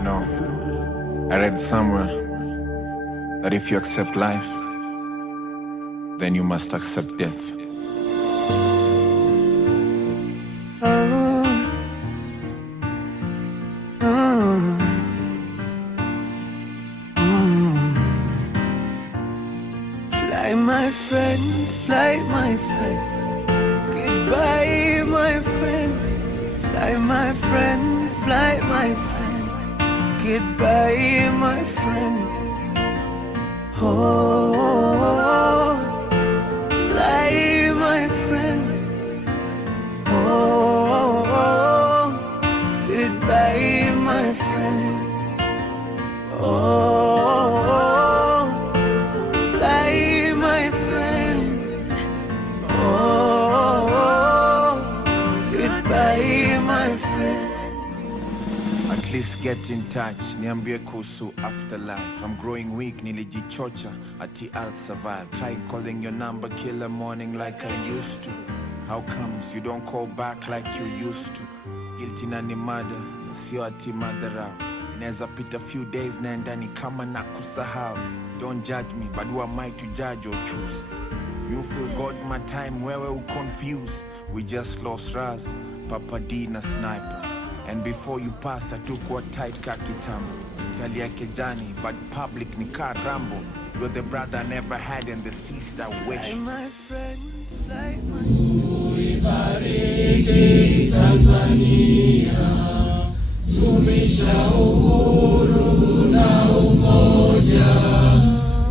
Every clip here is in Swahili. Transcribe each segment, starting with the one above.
You know, I read somewhere that if you accept life, then you must accept death. Fly, my friend, fly, my friend. Goodbye, my friend. Fly, my friend, fly, my friend. Goodbye, my friend. Oh, fly, my friend. Oh, goodbye, my friend. Oh, fly, my friend. Oh, goodbye, my friend. At least get in touch, niambie kuhusu afterlife. I'm growing weak, nilijichocha, ati I'll survive. Try calling your number killer morning like I used to. How comes you don't call back like you used to? Guilty na ni murder, sio ati madharau. Inaweza pita few days na ndani kama na kusahau. Don't judge me, but who am I to judge or choose? You feel God my time, wewe u confused. We just lost Raz, Papa D na Sniper. And before you pass, I took what tight ka kitambo. Talia kejani, but public ni ka Rambo. You're the brother I never had and the sister I wish. Fly, my friend, fly, my Uibariki Tanzania, dumisha uhuru na umoja,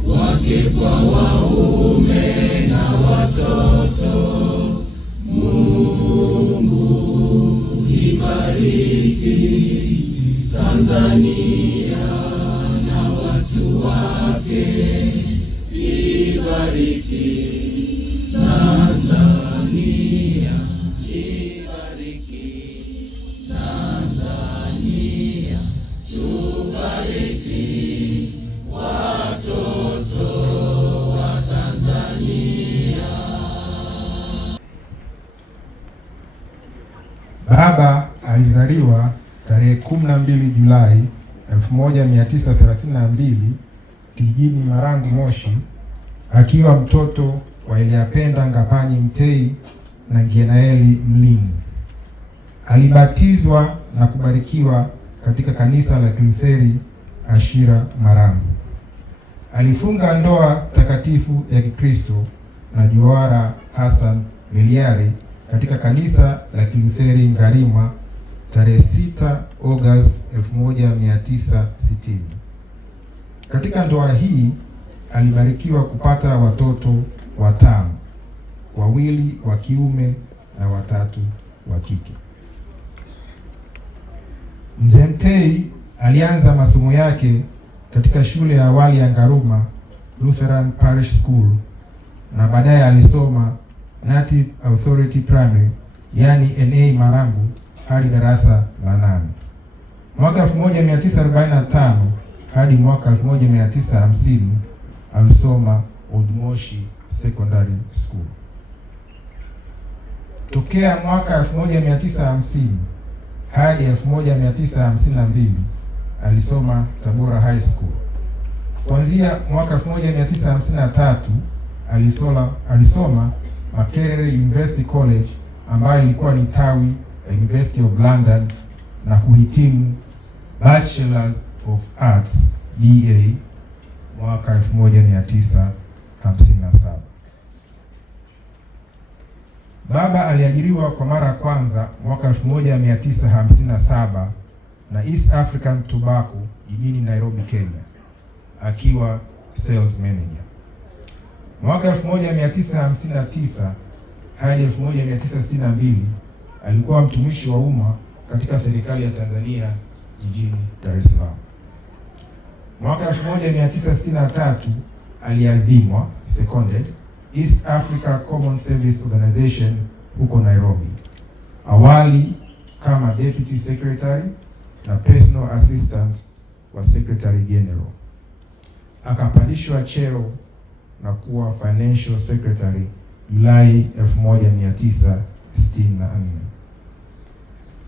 wake kwa waume na watoto. Mungu ibariki Tanzania na watu wake, ibariki Tanzania, ibariki Tanzania, tubariki watoto wa Tanzania. Baba alizaliwa tarehe 12 Julai 1932 kijijini Marangu Moshi, akiwa mtoto wa Eliapenda Ngapanyi Mtei na Ngenaeli Mlingi. Alibatizwa na kubarikiwa katika kanisa la Kilutheri Ashira Marangu. Alifunga ndoa takatifu ya Kikristo na Johara Hassan Miliari katika kanisa la Kilutheri Ngarima tarehe 6 Agosti 1960. Katika ndoa hii alibarikiwa kupata watoto 5, 2 wa kiume na 3 wa kike. Mzee Mtei alianza masomo yake katika shule ya awali ya Ngaruma Lutheran Parish School na baadaye alisoma Native Authority Primary, yani NA Marangu hadi darasa la 8. Mwaka 1945 hadi mwaka 1950 alisoma Old Moshi Secondary School. Tokea mwaka 1950 hadi 1952 alisoma Tabora High School. Kuanzia mwaka 1953 alisoma Makerere University College ambayo ilikuwa ni tawi ya University of London na kuhitimu Bachelors of Arts BA mwaka 1957. Baba aliajiriwa kwa mara ya kwanza mwaka 1957 na East African Tobacco jijini Nairobi, Kenya, akiwa sales manager. Mwaka 1959 hadi 1962 alikuwa mtumishi wa umma katika serikali ya Tanzania jijini Dar es Salaam. Mwaka 1963 aliazimwa seconded East Africa Common Service Organization huko Nairobi, awali kama Deputy Secretary na Personal Assistant wa Secretary General. Akapandishwa cheo na kuwa Financial Secretary Julai 1964.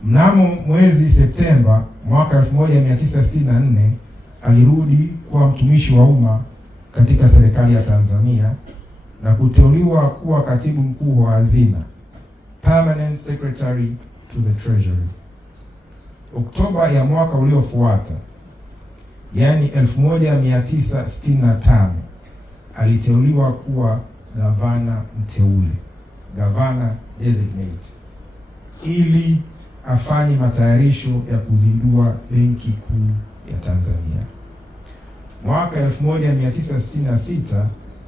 Mnamo mwezi Septemba mwaka 1964 alirudi kuwa mtumishi wa umma katika serikali ya Tanzania na kuteuliwa kuwa katibu mkuu wa hazina, Permanent Secretary to the Treasury. Oktoba ya mwaka uliofuata, yani 1965, aliteuliwa kuwa gavana mteule, gavana designate, ili afanye matayarisho ya kuzindua Benki Kuu ya Tanzania. Mwaka 1966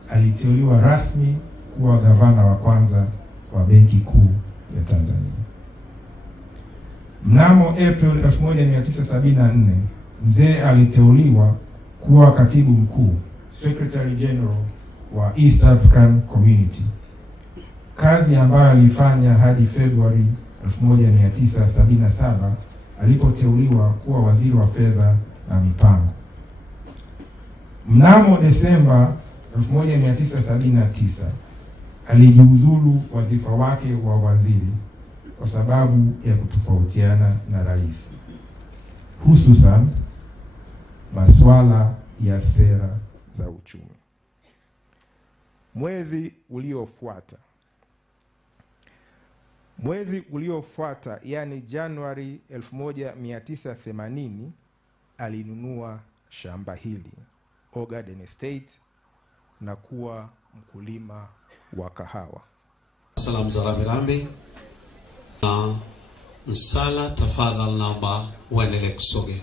aliteuliwa rasmi kuwa gavana wa kwanza wa Benki Kuu ya Tanzania. Mnamo April 1974, mzee aliteuliwa kuwa katibu mkuu, Secretary General wa East African Community, kazi ambayo alifanya hadi Februari 1977 alipoteuliwa kuwa waziri wa fedha na mipango. Mnamo Desemba 1979 alijiuzulu wadhifa wake wa waziri kwa sababu ya kutofautiana na rais, hususan masuala ya sera za uchumi. Mwezi uliofuata, yani Januari 1980, alinunua shamba hili, Ogaden Estate, na kuwa mkulima wa kahawa. Salamu za rambirambi na msala, tafadhali naomba uendelee kusogea.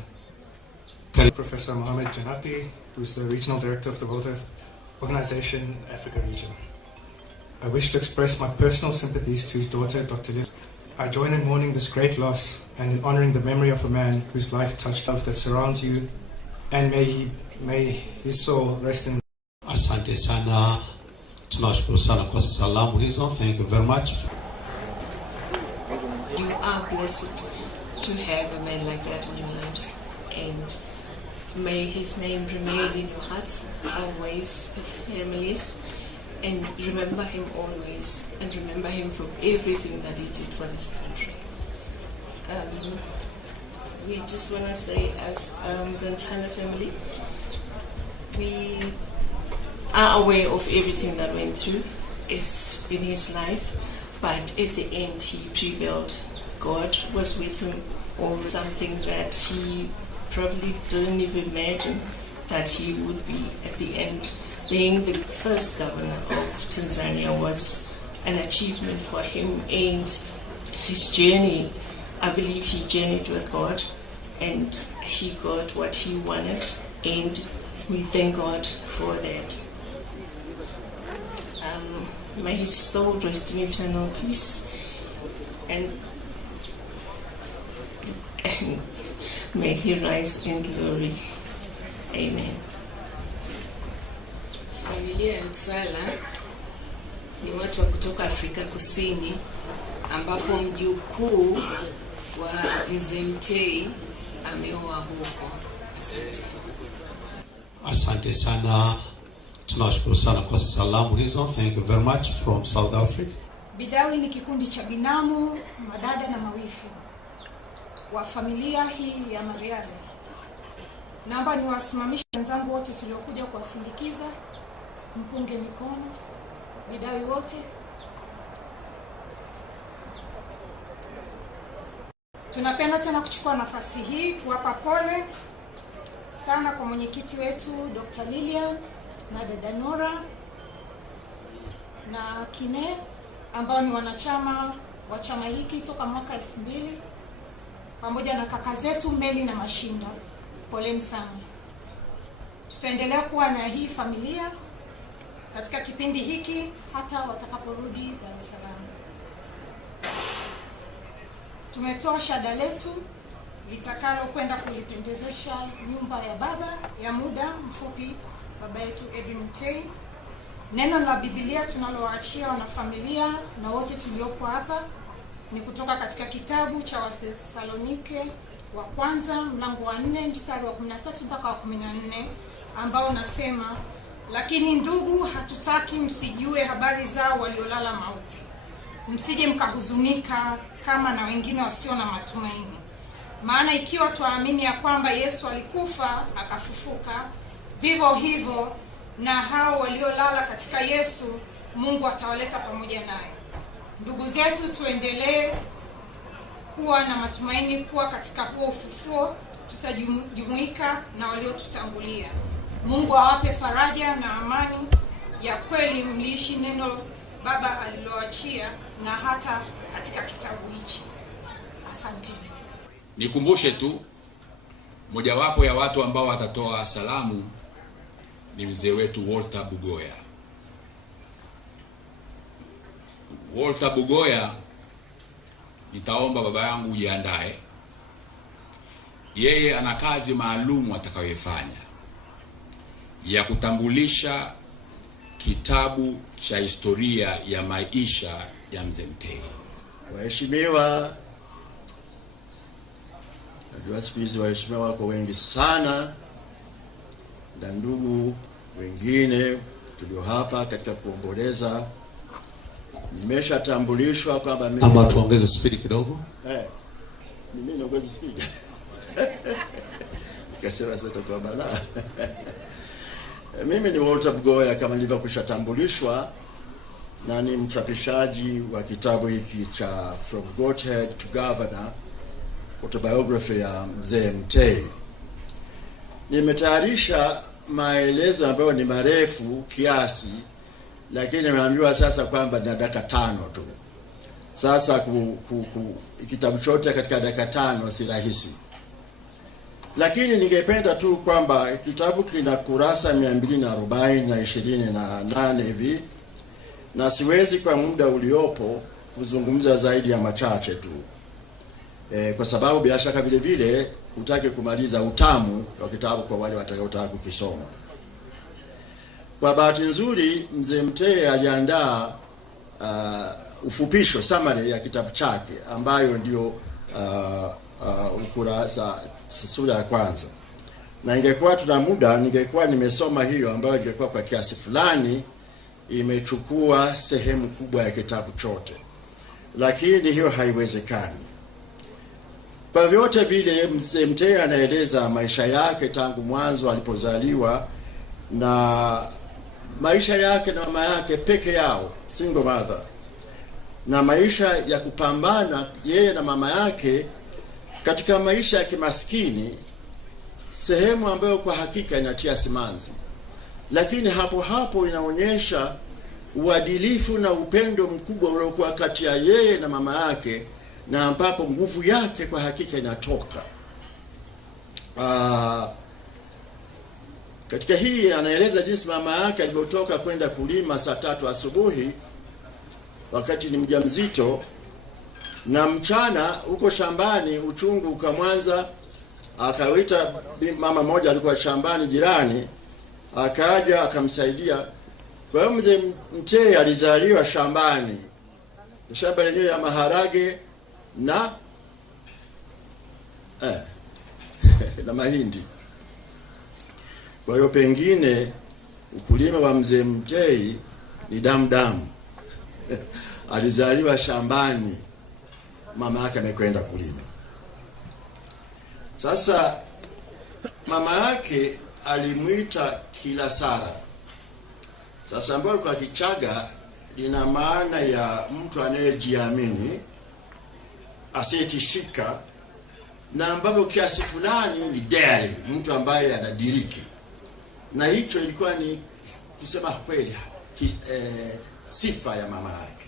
Professor Mohamed Janapi, who is the Regional Director of the World Health Organization, Africa Region. I wish to express my personal sympathies to his daughter, Dr. Lil. I join in mourning this great loss and in honoring the memory of a man whose life touched love that surrounds you, and may his soul rest in. Asante sana, tunashukuru sana kwa salamu hizo. Thank you very much. You are blessed to have a man like that in your lives, and may his name remain in your hearts always, with families, and remember him always, and remember him for everything that he did for this country. We just want to say, as the entire family, we are aware of everything that went through in his life, but at the end he prevailed. God was with him, something that he probably didn't even imagine that he would be at the end. Being the first governor of Tanzania was an achievement for him, and his journey, I believe he journeyed with God, and he got what he wanted, and we thank God for that. May his soul rest in eternal peace, and may he rise in glory. Amen. Familia ya Msala ni watu wa kutoka Afrika Kusini, ambapo mjukuu wa Mzee Mtei ameoa huko. Asante. Asante sana, tunashukuru sana kwa salamu hizo. Thank you very much from South Africa. Bidawi ni kikundi cha binamu, madada na mawifi wa familia hii ya Mariale. Naomba niwasimamishe wenzangu wote tuliokuja kuwasindikiza, mpunge mikono, bidawi wote. Tunapenda tena kuchukua nafasi hii kuwapa pole sana kwa mwenyekiti wetu Dr. Lilian na dada Nora na Kine, ambao ni wanachama wa chama hiki toka mwaka 2000, pamoja na kaka zetu Meli na Mashinda. Poleni sana. Tutaendelea kuwa na hii familia katika kipindi hiki hata watakaporudi Dar es Salaam. Tumetoa shada letu litakalo kwenda kulipendezesha nyumba ya baba ya muda mfupi, baba yetu Edwin Mtei. Neno la Biblia tunalowaachia wanafamilia na wote tuliopo hapa ni kutoka katika kitabu cha Wathesalonike wa kwanza mlango wa 4 mstari wa 13 mpaka wa 14, ambao unasema, lakini ndugu, hatutaki msijue habari zao waliolala mauti, msije mkahuzunika kama na wengine wasio na matumaini. Maana ikiwa tuamini ya kwamba Yesu alikufa akafufuka, vivyo hivyo na hao waliolala katika Yesu Mungu atawaleta pamoja naye. Ndugu zetu, tuendelee kuwa na matumaini kuwa katika huo ufufuo tutajumuika na waliotutangulia. Mungu awape faraja na amani ya kweli, mliishi neno Baba aliloachia na hata katika kitabu hichi. Asante. Nikumbushe tu, mojawapo ya watu ambao watatoa salamu ni mzee wetu Walter Bugoya. Walter Bugoya, nitaomba baba yangu ujiandae. Yeye ana kazi maalum atakayoifanya ya kutambulisha kitabu cha historia ya maisha ya Mzee Mtei. Waheshimiwa, najua siku hizi waheshimiwa wako wengi sana, na ndugu wengine tulio hapa katika kuomboleza, nimeshatambulishwa kwamba mimi... Ama tuongeze speed kidogo. Mimi naongeza speed. Nikasema sasa kwa bala. Mimi ni Walter Bugoya kama nilivyokwishatambulishwa, na ni mchapishaji wa kitabu hiki cha From Godhead to Governor, autobiography ya Mzee Mtei. Nimetayarisha maelezo ambayo ni marefu kiasi, lakini nimeambiwa sasa kwamba na dakika 5 tu. Sasa kitabu chote katika dakika 5 si rahisi. Lakini ningependa tu kwamba kitabu kina kurasa 228 hivi, na siwezi kwa muda uliopo kuzungumza zaidi ya machache tu. Kwa sababu bila shaka vile vile utake kumaliza utamu wa kitabu kwa wale watakaotaka kukisoma. Kwa bahati nzuri Mzee Mtei aliandaa ufupisho summary ya kitabu chake ambayo ndio ukurasa sura ya kwanza. Na ingekuwa tuna muda ningekuwa nimesoma hiyo ambayo ingekuwa kwa kiasi fulani imechukua sehemu kubwa ya kitabu chote. Lakini hiyo haiwezekani. Kwa vyote vile Mzee Mtei anaeleza maisha yake tangu mwanzo alipozaliwa, na maisha yake na mama yake peke yao, single mother, na maisha ya kupambana yeye na mama yake katika maisha ya kimaskini, sehemu ambayo kwa hakika inatia simanzi, lakini hapo hapo inaonyesha uadilifu na upendo mkubwa uliokuwa kati ya yeye na mama yake, na ambapo nguvu yake kwa hakika inatoka. Katika hii anaeleza jinsi mama yake alipotoka kwenda kulima saa 3 asubuhi wakati ni mjamzito, na mchana huko shambani uchungu ukamwanza, akawaita mama moja alikuwa shambani jirani, akaja akamsaidia. Kwa hiyo Mzee Mtei alizaliwa shambani, shamba lenyewe ya maharage na na mahindi. Kwa hiyo pengine ukulima wa Mzee Mtei ni damu. Alizaliwa shambani, mama yake amekwenda kulima. Sasa mama yake alimuita Kilasara. Sasa ambayo kwa Kichaga lina maana ya mtu anayejiamini, asiyetishika, na ambapo kiasi fulani ni daring, mtu ambaye anadiriki. Na hicho ilikuwa ni kusema kweli sifa ya mama yake.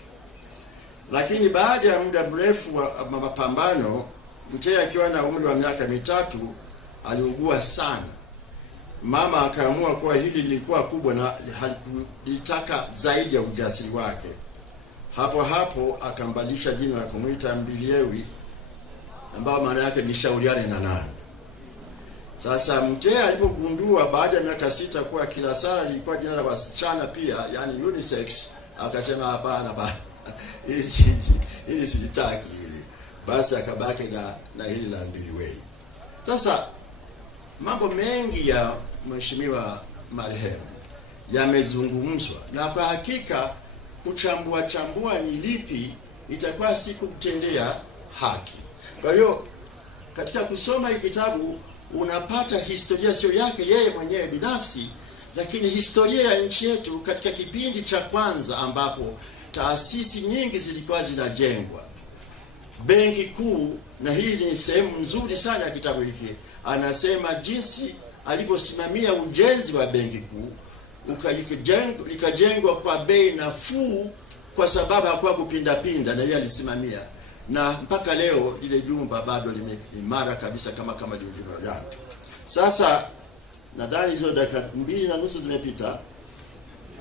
Lakini baada ya muda mrefu wa mapambano, Mtei akiwa na umri wa miaka 3 aliugua sana. Mama akaamua kuwa hili lilikuwa kubwa na halitaka zaidi ya ujasiri wake. Hapo akambadilisha jina na kumuita Mbiliewi, ambao maana yake ni shauriane na nani. Sasa Mtei alipogundua baada ya miaka 6 kuwa Kilasara lilikuwa jina la wasichana pia, yani unisex, akasema hapana hili sijitaki hili. Basi akabaki na hili la Mbiliwei. Sasa mambo mengi ya mheshimiwa marehemu yamezungumzwa, na kwa hakika kuchambua ni lipi itakuwa si kumtendea haki. Kwa hiyo katika kusoma hii kitabu unapata historia sio yake yeye mwenyewe binafsi, lakini historia ya nchi yetu katika kipindi cha kwanza ambapo taasisi nyingi zilikuwa zinajengwa. Benki Kuu, na hii ni sehemu nzuri sana ya kitabu hiki, anasema jinsi alivyosimamia ujenzi wa Benki Kuu, ikajengwa kwa bei nafuu kwa sababu hakuwa kupinda, na yeye alisimamia, na mpaka leo lile jumba bado limeimara kabisa kama jumba jana. Sasa nadhani hizo dakika 2.5 zimepita.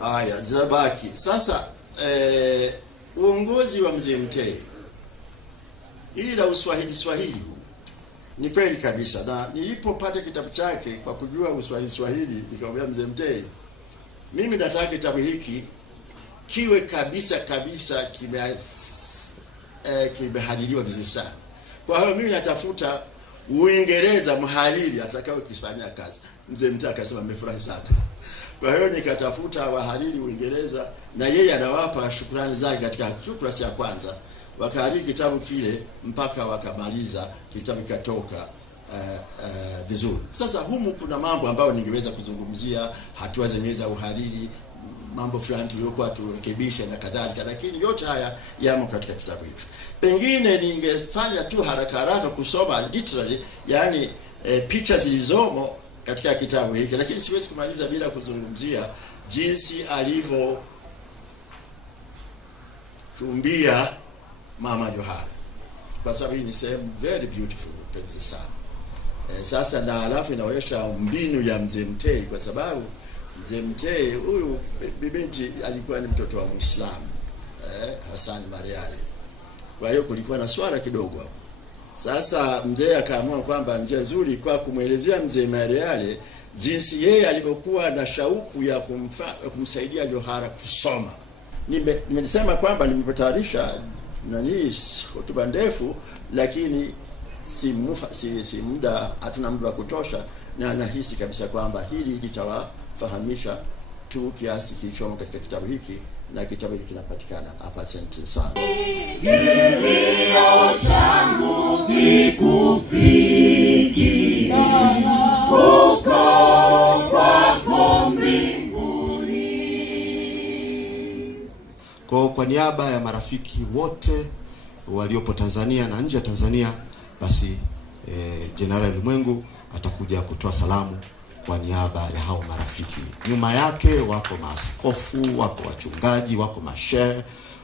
Haya, zinabaki sasa. Uongozi wa Mzee Mtei, ili la Uswahili ni kweli kabisa, na nilipopata kitabu chake kwa kujua Uswahili nikamwambia Mzee Mtei, mimi nataka kitabu hiki kiwe kabisa kimehaririwa vizuri sana. Kwa hiyo mimi natafuta Uingereza mhariri atakao kifanyia kazi. Mzee Mtei akasema amefurahi sana. Kwa hiyo nikatafuta wahariri Uingereza, na yeye anawapa shukrani zake katika ukurasa ya kwanza. Wakahariri kitabu kile mpaka wakamaliza, kitabu kikatoka vizuri. Sasa humu kuna mambo ambayo ningeweza kuzungumzia, hatua zenyewe za uhariri, mambo fulani tuliokuwa turekebishe na kadhalika, lakini yote haya yamo katika kitabu hiki. Pengine ningefanya tu haraka kusoma literally, yani picha zilizomo katika kitabu hiki, lakini siwezi kumaliza bila kuzungumzia jinsi alivyochumbia Mama Johara, kwa sababu hii ni sehemu very beautiful kabisa sana. Sasa na alafu inaonyesha mbinu ya Mzee Mtei, kwa sababu Mzee Mtei huyu binti alikuwa ni mtoto wa Muislamu, Hassan Mariale. Kwa hiyo kulikuwa na swala kidogo hapo. Sasa mzee akaamua kwamba njia nzuri kwa kumwelezea Mzee Mariale jinsi yeye alivyokuwa na shauku ya kumsaidia Johara kusoma. Nimesema kwamba nimetayarisha hotuba ndefu, lakini si muda, hatuna muda wa kutosha, na nahisi kabisa kwamba hili litawafahamisha tu kiasi kilichomo katika kitabu hiki, na kitabu hiki kinapatikana hapa. Asante sana. Kwa niaba ya marafiki wote waliopo Tanzania na nje ya Tanzania, basi Jenerali Ulimwengu atakuja kutoa salamu kwa niaba ya hao marafiki. Nyuma yake wako maaskofu, wako wachungaji, wako mashehe,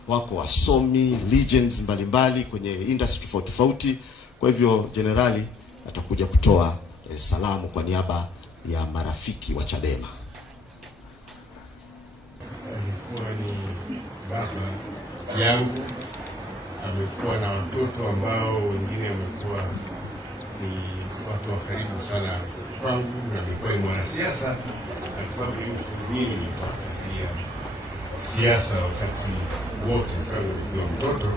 wako wasomi, legends mbalimbali kwenye industry tofauti. Kwa hivyo Jenerali atakuja kutoa salamu kwa niaba ya marafiki wa Chadema. Alikuwa ni baba yangu, amekuwa na watoto ambao wengine wamekuwa ni watu wa karibu sana kwangu, na amekuwa ni mwanasiasa, kwa sababu mimi nilifuatilia siasa wakati wote tangu nikiwa mtoto.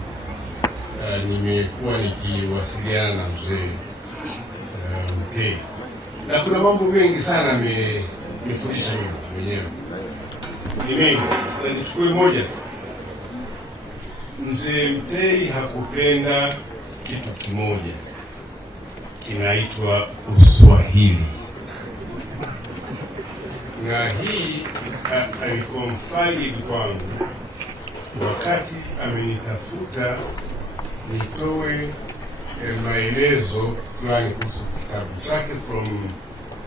Nimekuwa nikiwasiliana na Mzee Mtei, na kuna mambo mengi sana amefundisha mimi mwenyewe. Ni mengi. Sasa nichukue moja. Mzee Mtei hakupenda kitu kimoja kinaitwa Uswahili, na hii alikuwa mfadhili kwangu wakati amenitafuta nitoe maelezo fulani kuhusu kitabu chake From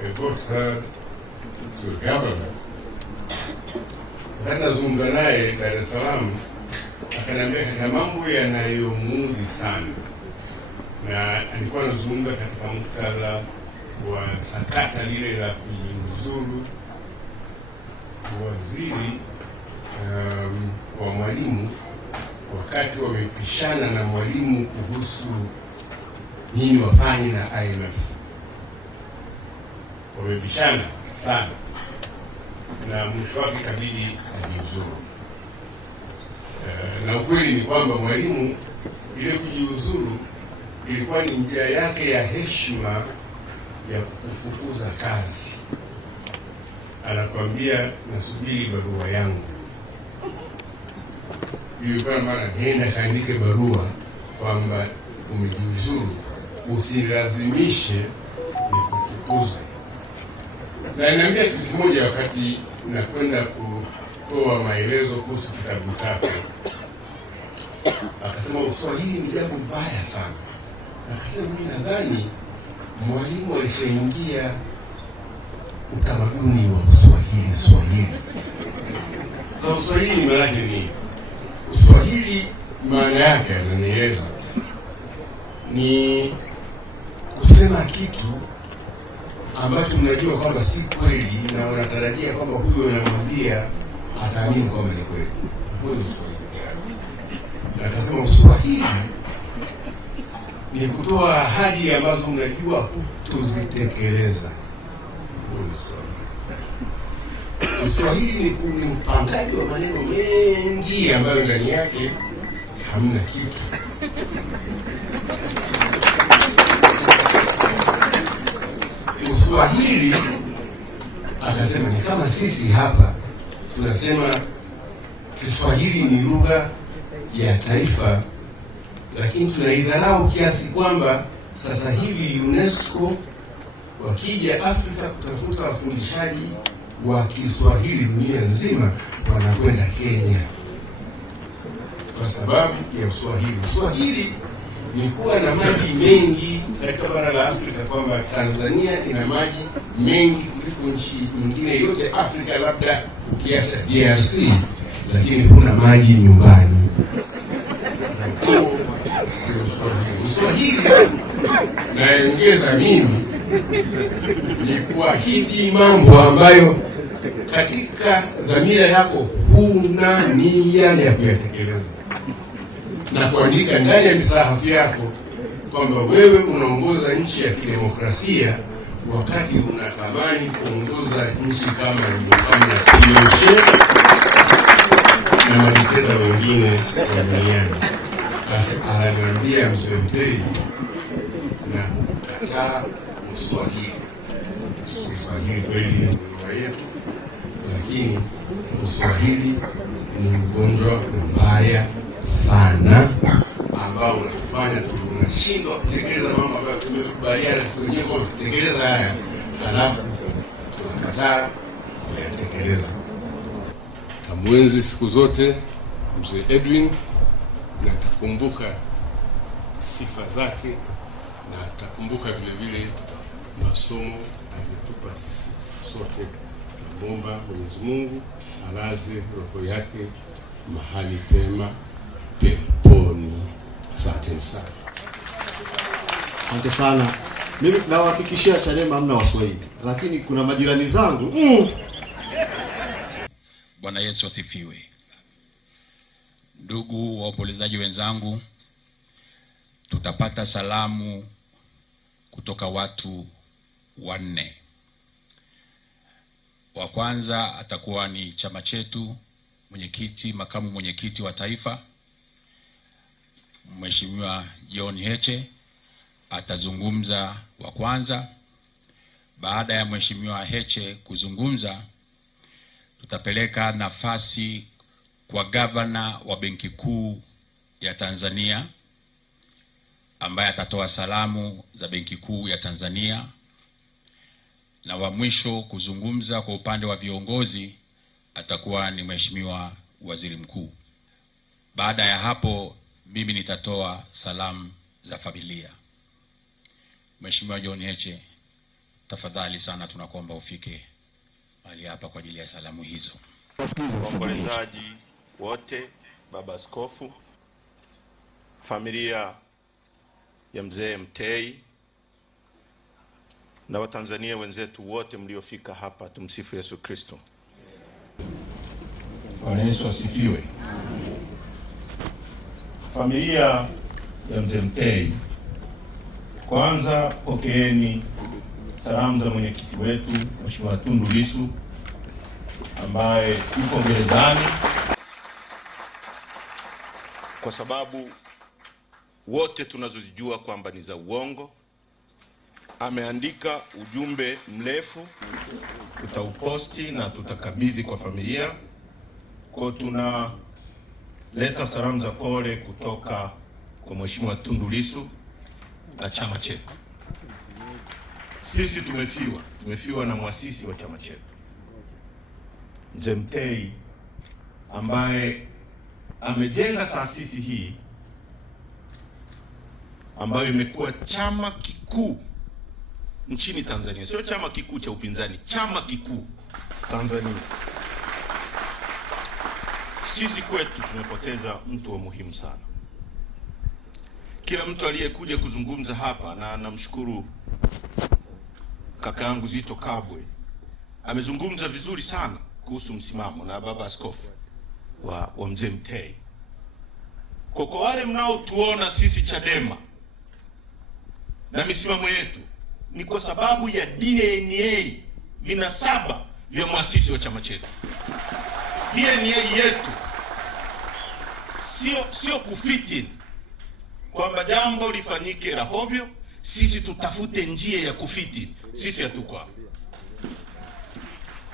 a Goatherd to a Governor. Nazungumza naye Dar es Salaam, akaniambia katika mambo yanayomuudhi sana, na alikuwa anazungumza katika muktadha wa sakata lile la kujiuzuru waziri wa Mwalimu, wakati wamepishana na Mwalimu kuhusu nini wafanye na IMF. Wamepishana sana, na mwisho wake kabidi ajiuzuru. Na ukweli ni kwamba Mwalimu ile kujiuzuru ilikuwa ni njia yake ya heshima ya kukufukuza kazi. Anakuambia nasubiri barua yangu. ilikuwa maana nenda kaandike barua kwamba umejiuzuru, usilazimishe nikufukuze. Na niambia kitu kimoja wakati nakwenda kutoa maelezo kuhusu kitabu chako. Akasema Uswahili ni jambo mbaya sana. Akasema mimi nadhani mwalimu alishaingia utamaduni wa Swahili. So Uswahili ni maana nini? Uswahili maana yake ananieleza ni kusema kitu ambacho mnajua kwamba si kweli na unatarajia kwamba huyo anamwambia ataamini kwamba ni kweli. Huyo ni Swahili. Na akasema Uswahili ni kutoa ahadi ambazo unajua hutozitekeleza. Uswahili ni upangaji wa maneno mengi ambayo ndani yake hamna kitu. Uswahili akasema ni kama sisi hapa tunasema Kiswahili ni lugha ya taifa, lakini tunaidharau kiasi kwamba sasa hivi UNESCO wakija Afrika kutafuta wafundishaji wa Kiswahili dunia nzima wanakwenda Kenya kwa sababu ya Uswahili. Uswahili ni kuwa na maji mengi katika bara la Afrika, kwamba Tanzania ina maji mengi kuliko nchi nyingine yote Afrika, labda ukiacha DRC, lakini kuna maji nyumbani. Uswahili naongeza mimi ni kuahidi mambo ambayo katika dhamira yako huna nia ya kuyatekeleza, na kuandika ndani ya misahafu yako kwamba wewe unaongoza nchi ya kidemokrasia wakati unatamani kuongoza nchi kama ilivyofanya Pinochet na madikteta wengine wa duniani. Basi ananiambia Mzee Mtei na kukataa Uswahili. Uswahili kweli ni lugha yetu, lakini Uswahili ni ugonjwa mbaya sana ambao unatufanya tunashindwa kutekeleza mambo ambayo tumekubaliana siku wenyewe kwa kutekeleza haya, halafu tunakataa kuyatekeleza. Tamwenzi siku zote Mzee Edwin, na takumbuka sifa zake, na takumbuka vile vile masomo aliyotupa sisi sote. Naomba Mwenyezi Mungu alaze roho yake mahali pema peponi. Asante sana. Asante sana. Mimi nawahakikishia Chadema hamna Waswahili, lakini kuna majirani zangu. Bwana Yesu asifiwe. Ndugu waombolezaji wenzangu, tutapata salamu kutoka watu wanne. Wa kwanza atakuwa ni chama chetu, mwenyekiti, makamu mwenyekiti wa taifa, Mheshimiwa John Heche atazungumza wa kwanza. Baada ya Mheshimiwa Heche kuzungumza, tutapeleka nafasi kwa gavana wa Benki Kuu ya Tanzania ambaye atatoa salamu za Benki Kuu ya Tanzania, na wa mwisho kuzungumza kwa upande wa viongozi atakuwa ni Mheshimiwa Waziri Mkuu. Baada ya hapo mimi nitatoa salamu za familia. Mheshimiwa John Heche, tafadhali sana tunakuomba ufike mahali hapa kwa ajili ya salamu hizo. Waombolezaji wote, baba askofu, familia ya Mzee Mtei na Watanzania wenzetu wote mliofika hapa, tumsifu Yesu Kristo. Bwana Yesu asifiwe. Familia ya Mzee Mtei, kwanza pokeeni salamu za mwenyekiti wetu Mheshimiwa Tundu Lissu ambaye yuko gerezani, kwa sababu wote tunazozijua kwamba ni za uongo. Ameandika ujumbe mrefu, tutauposti na tutakabidhi kwa familia. Kwa leta salamu za pole kutoka kwa Mheshimiwa Tundu Lissu na chama chetu. Sisi tumefiwa na muasisi wa chama chetu Mzee Mtei, ambaye amejenga taasisi hii ambayo imekuwa chama kikuu nchini Tanzania. Sio chama kikuu cha upinzani, chama kikuu Tanzania. Sisi kwetu tumepoteza mtu wa muhimu sana. Kila mtu aliyekuja kuzungumza hapa, na namshukuru kaka yangu Zito Kabwe, amezungumza vizuri sana kuhusu msimamo na baba askofu wa Mzee Mtei. Kwa wale mnaotuona sisi Chadema na misimamo yetu, ni kwa sababu ya DNA, vinasaba vya muasisi wa chama chetu. DNA yetu sio kufitini kwamba jambo lifanyike rahovyo sisi tutafute njia ya kufitini. Sisi hatuko hapo.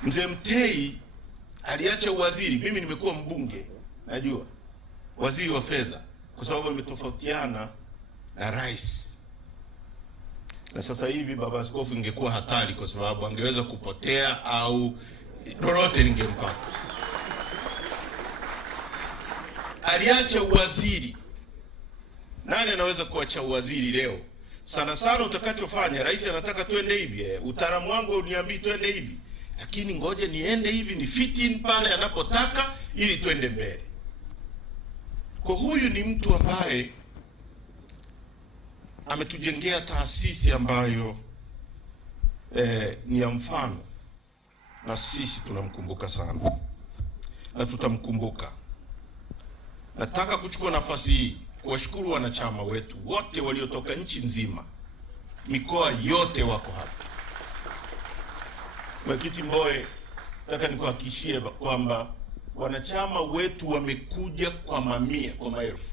Mzee Mtei aliacha uwaziri, mimi nimekuwa mbunge, najua waziri wa fedha, kwa sababu ametofautiana na rais. Na sasa hivi baba askofu ingekuwa hatari, kwa sababu angeweza kupotea au lolote lingempata. Aliacha uwaziri. Nani anaweza kuacha uwaziri leo? Sana sana utakachofanya, rais anataka twende hivi, utaalamu wangu uniambii twende hivi, lakini ngoje niende hivi, ni fit in pale anapotaka ili twende mbele. Kwa huyu ni mtu ambaye ametujengea taasisi ambayo ni ya mfano, na sisi tunamkumbuka sana na tutamkumbuka. Nataka kuchukua nafasi hii kuwashukuru wanachama wetu wote waliotoka nchi nzima, mikoa yote wako hapa. Mwenyekiti Mbowe, nataka nikuhakikishie kwamba wanachama wetu wamekuja kwa mamia, kwa maelfu.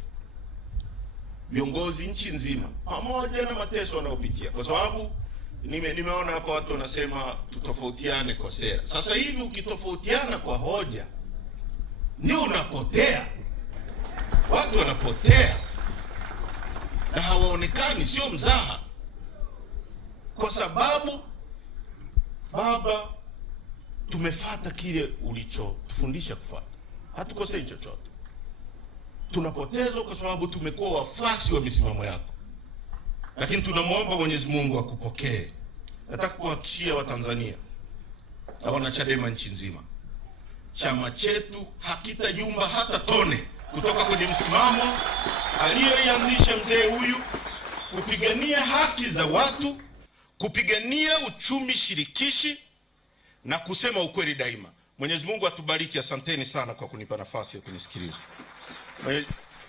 Viongozi nchi nzima, pamoja na mateso wanayopitia, kwa sababu nimeona hapa watu wanasema tutofautiane kwa sera. Sasa hivi ukitofautiana kwa hoja ndio unapotea. Watu wanapotea na hawaonekani, sio mzaha. Kwa sababu baba, tumefuata kile ulichotufundisha kufuata. Hatukosei chochote. Tunapotezwa kwa sababu tumekuwa wafuasi wa misimamo yako. Lakini tunamwomba Mwenyezi Mungu akupokee. Nataka kuhakikishia Watanzania na wanachadema nchi nzima, chama chetu hakitayumba hata tone kutoka kwenye msimamo aliyoianzisha mzee huyu, kupigania haki za watu, kupigania uchumi shirikishi na kusema ukweli daima. Mwenyezi Mungu atubariki. Asanteni sana kwa kunipa nafasi ya kunisikiliza.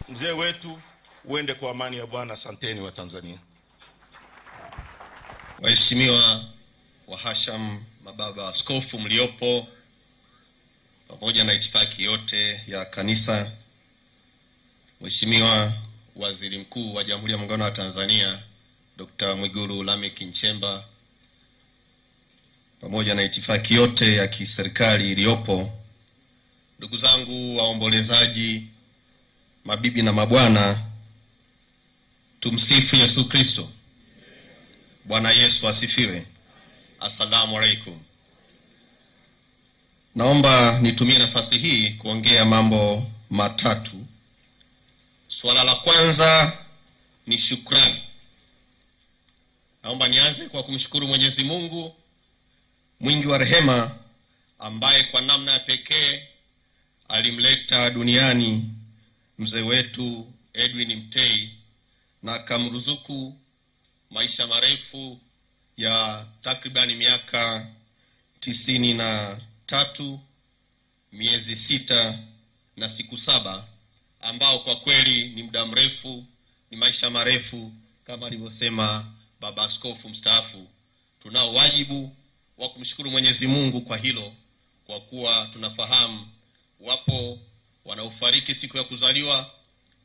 Mzee wetu uende kwa amani ya Bwana. Asanteni wa Tanzania. Waheshimiwa wahasham, mababa askofu mliopo, pamoja na itifaki yote ya kanisa, Mheshimiwa Waziri Mkuu wa Jamhuri ya Muungano wa Tanzania Dr. Mwigulu Lameck Nchemba, pamoja na itifaki yote ya kiserikali iliyopo, ndugu zangu waombolezaji, mabibi na mabwana, tumsifu Yesu Kristo. Bwana Yesu asifiwe. Assalamu alaikum. Naomba nitumie nafasi hii kuongea mambo matatu. Swala la kwanza ni shukrani. Naomba nianze kwa kumshukuru Mwenyezi Mungu mwingi wa rehema, ambaye kwa namna ya pekee alimleta duniani mzee wetu Edwin Mtei na akamruzuku maisha marefu ya takribani miaka 93, miezi 6 na siku 7, ambao kwa kweli ni muda mrefu, ni maisha marefu kama alivyosema baba askofu mstaafu. Tunao wajibu wa kumshukuru Mwenyezi Mungu kwa hilo, kwa kuwa tunafahamu wapo wanaofariki siku ya kuzaliwa,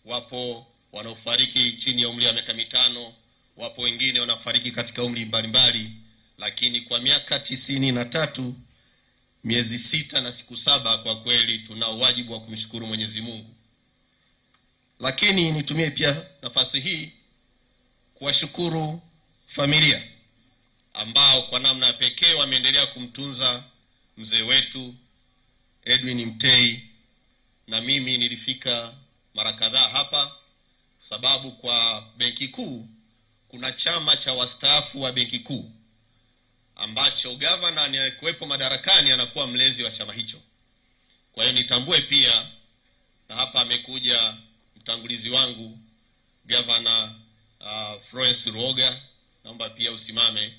wapo wanaofariki chini ya umri wa miaka 5, wapo wengine wanafariki katika umri mbalimbali, lakini kwa miaka 93, miezi 6 na siku 7, kwa kweli tunao wajibu wa kumshukuru Mwenyezi Mungu. Lakini nitumie pia nafasi hii kuwashukuru familia ambao kwa namna ya pekee wameendelea kumtunza mzee wetu Edwin Mtei. Na mimi nilifika mara kadhaa hapa sababu kwa Benki Kuu kuna chama cha wastaafu wa Benki Kuu ambacho gavana anayekuwepo madarakani anakuwa mlezi wa chama hicho. Kwa hiyo nitambue pia, na hapa amekuja mtangulizi wangu Gavana Florence Ruoga, naomba pia usimame,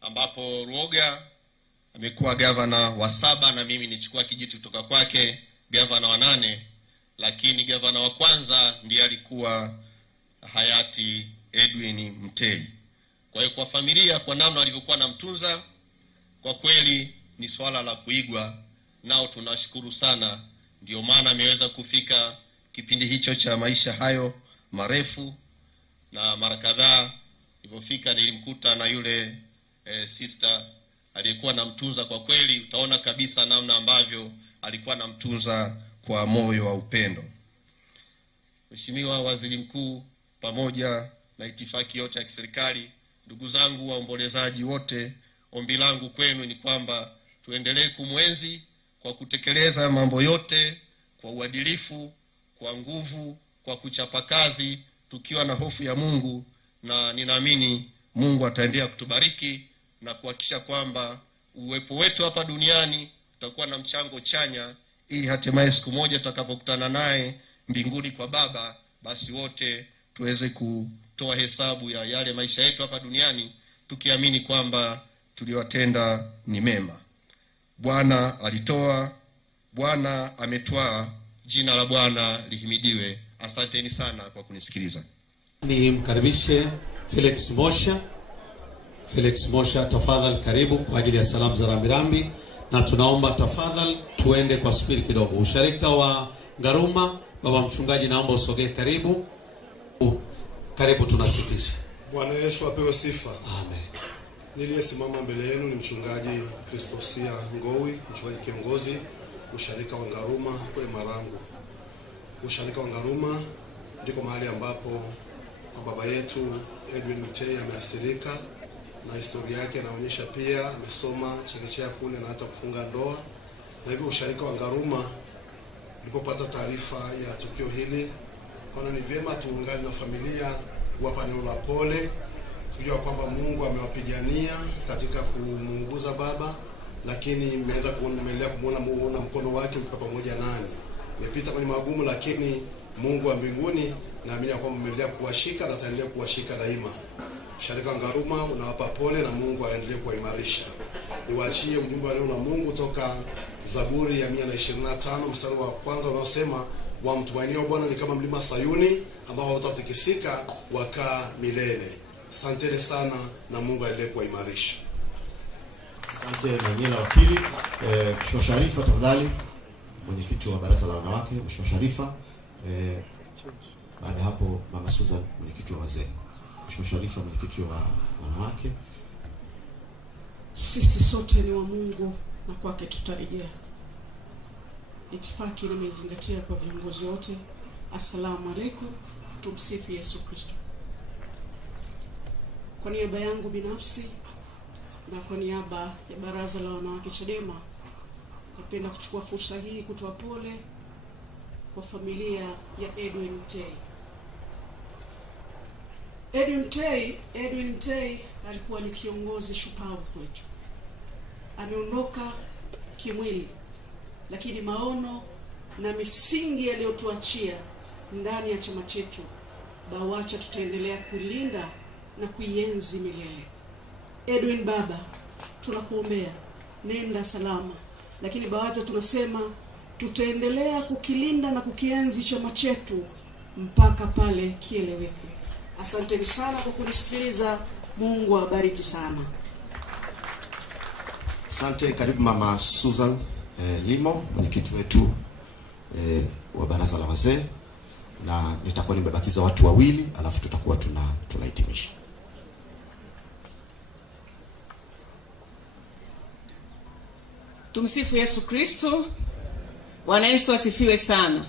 ambapo Ruoga amekuwa gavana wa 7 na mimi nichukua kijiti kutoka kwake, gavana wa 8, lakini gavana wa kwanza ndiye alikuwa hayati Edwin Mtei. Kwa hiyo kwa familia, kwa namna walivyokuwa na mtunza, kwa kweli ni swala la kuigwa, nao tunashukuru sana. Ndio maana ameweza kufika kipindi hicho cha maisha hayo marefu. Na mara kadhaa nilipofika nilimkuta na yule sister aliyekuwa na mtunza. Kwa kweli utaona kabisa namna ambavyo alikuwa na mtunza kwa moyo wa upendo. Mheshimiwa Waziri Mkuu, pamoja na itifaki yote ya kiserikali, ndugu zangu waombolezaji wote, ombi langu kwenu ni kwamba tuendelee kumwenzi kwa kutekeleza mambo yote kwa uadilifu, kwa nguvu, kwa kuchapa kazi, tukiwa na hofu ya Mungu, na ninaamini Mungu ataendelea kutubariki na kuhakikisha kwamba uwepo wetu hapa duniani utakuwa na mchango chanya, ili hatimaye siku moja tutakapokutana naye mbinguni kwa Baba, basi wote tuweze kutoa hesabu ya yale maisha yetu hapa duniani, tukiamini kwamba tuliowatenda ni mema. Bwana alitoa, Bwana ametwaa, jina la Bwana lihimidiwe. Asanteni sana kwa kunisikiliza. Nimkaribishe Felix Mosha. Felix Mosha, tafadhali karibu kwa ajili ya salamu za rambirambi, na tunaomba tafadhali tuende kwa spiri kidogo. Usharika wa Ngaruma, baba mchungaji, naomba usogee karibu. Karibu, tunasitisha. Bwana Yesu apewe sifa. Amen. Niliyesimama mbele yenu ni mchungaji Kristosia Ngowi, mchungaji kiongozi usharika wa Ngaruma kwa Marangu. Usharika wa Ngaruma ndiko mahali ambapo baba yetu Edwin Mtei ameasirika, na historia yake inaonyesha pia amesoma chekechea kule na hata kufunga ndoa. Na hivyo usharika wa Ngaruma nilipopata taarifa ya tukio hili, kwa ni vyema tuungane na familia kuwapa neno la pole, tujua kwamba Mungu amewapigania katika kumuunguza baba, lakini mmeweza kuona mkono wake uko pamoja nani. Mmepita kwenye magumu, lakini Mungu wa mbinguni naamini kwamba mmeendelea kuwashika na ataendelea kuwashika daima. Sharika wa Ngaruma unawapa pole na Mungu aendelee kuimarisha. Niwaachie ujumbe wa neno la Mungu toka Zaburi ya 125 mstari wa kwanza unaosema, wamtumainio Bwana ni kama mlima Sayuni ambao hautatikisika, wakaa milele. Asanteni sana na Mungu aendelee kuimarisha. Asante Manyela wakili. Mheshimiwa Sharifa tafadhali, mwenyekiti wa baraza la wanawake. Mheshimiwa Sharifa. Baada hapo Mama Susan, mwenyekiti wa wazee. Mheshimiwa Sharifa, mwenyekiti wa wanawake. Sisi sote ni wa Mungu na kwake tutarejea. Itifaki nimezingatia kwa viongozi wote. Assalamu alaikum. Tumsifu Yesu Kristo. Kwa niaba yangu binafsi na kwa niaba ya baraza la wanawake Chadema, napenda kuchukua fursa hii kutoa pole kwa familia ya Edwin Mtei. Edwin Mtei alikuwa ni kiongozi shupavu kwetu. Ameondoka kimwili, lakini maono na misingi aliyotuachia ndani ya chama chetu BAWACHA tutaendelea kulinda na kuienzi milele. Edwin baba, tunakuombea nenda salama, lakini BAWACHA tunasema tutaendelea kukilinda na kukienzi chama chetu mpaka pale kieleweke. Asanteni sana kwa kunisikiliza. Mungu awabariki sana. Asante. Karibu Mama Susan Limo, mwenyekiti wetu wa baraza la wazee, na nitakuwa nimebakiza watu wawili alafu tutakuwa tunahitimisha. Tumsifu Yesu Kristo. Bwana Yesu asifiwe sana.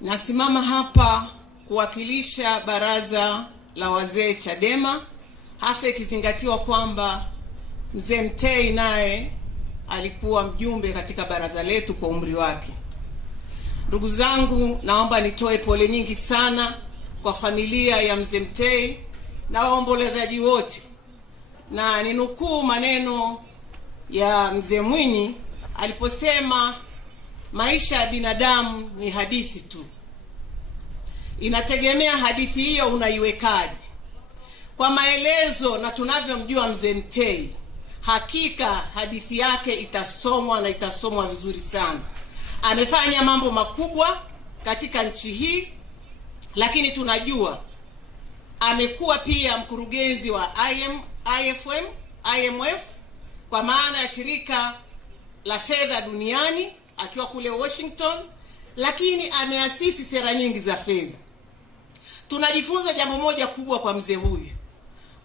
Nasimama hapa kuwakilisha baraza la wazee Chadema, hasa ikizingatiwa kwamba mzee Mtei naye alikuwa mjumbe katika baraza letu kwa umri wake. Ndugu zangu, naomba nitoe pole nyingi sana kwa familia ya mzee Mtei na waombolezaji wote, na ninukuu maneno ya mzee Mwinyi aliposema maisha ya binadamu ni hadithi tu, inategemea hadithi hiyo unaiwekaje. Kwa maelezo na tunavyomjua mzee Mtei, hakika hadithi yake itasomwa na itasomwa vizuri sana. Amefanya mambo makubwa katika nchi hii, lakini tunajua amekuwa pia mkurugenzi wa IMF kwa maana ya shirika la fedha duniani akiwa kule Washington, lakini ameasisi sera nyingi za fedha. Tunajifunza jambo moja kubwa kwa mzee huyu,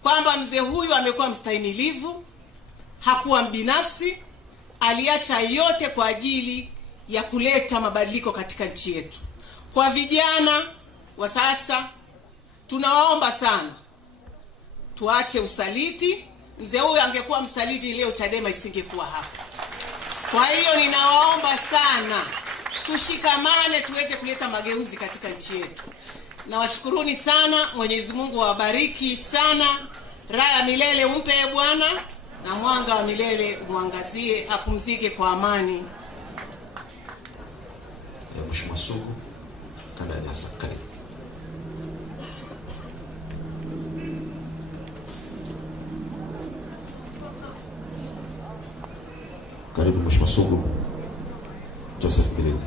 kwamba mzee huyu amekuwa mstahimilivu, hakuwa mbinafsi, aliacha yote kwa ajili ya kuleta mabadiliko katika nchi yetu. Kwa vijana wa sasa, tunawaomba sana tuache usaliti. Mzee huyu angekuwa msaliti leo Chadema isingekuwa hapa. Kwa hiyo ninawaomba sana tushikamane, tuweze kuleta mageuzi katika nchi yetu. Nawashukuruni sana, Mwenyezi Mungu awabariki sana. Raha milele umpe Bwana, na mwanga wa milele umwangazie, apumzike kwa amani. Mheshimiwa Sugu, kanda ya Nyasa, karibu. Karibu Mheshimiwa Sugu Joseph Bilidi.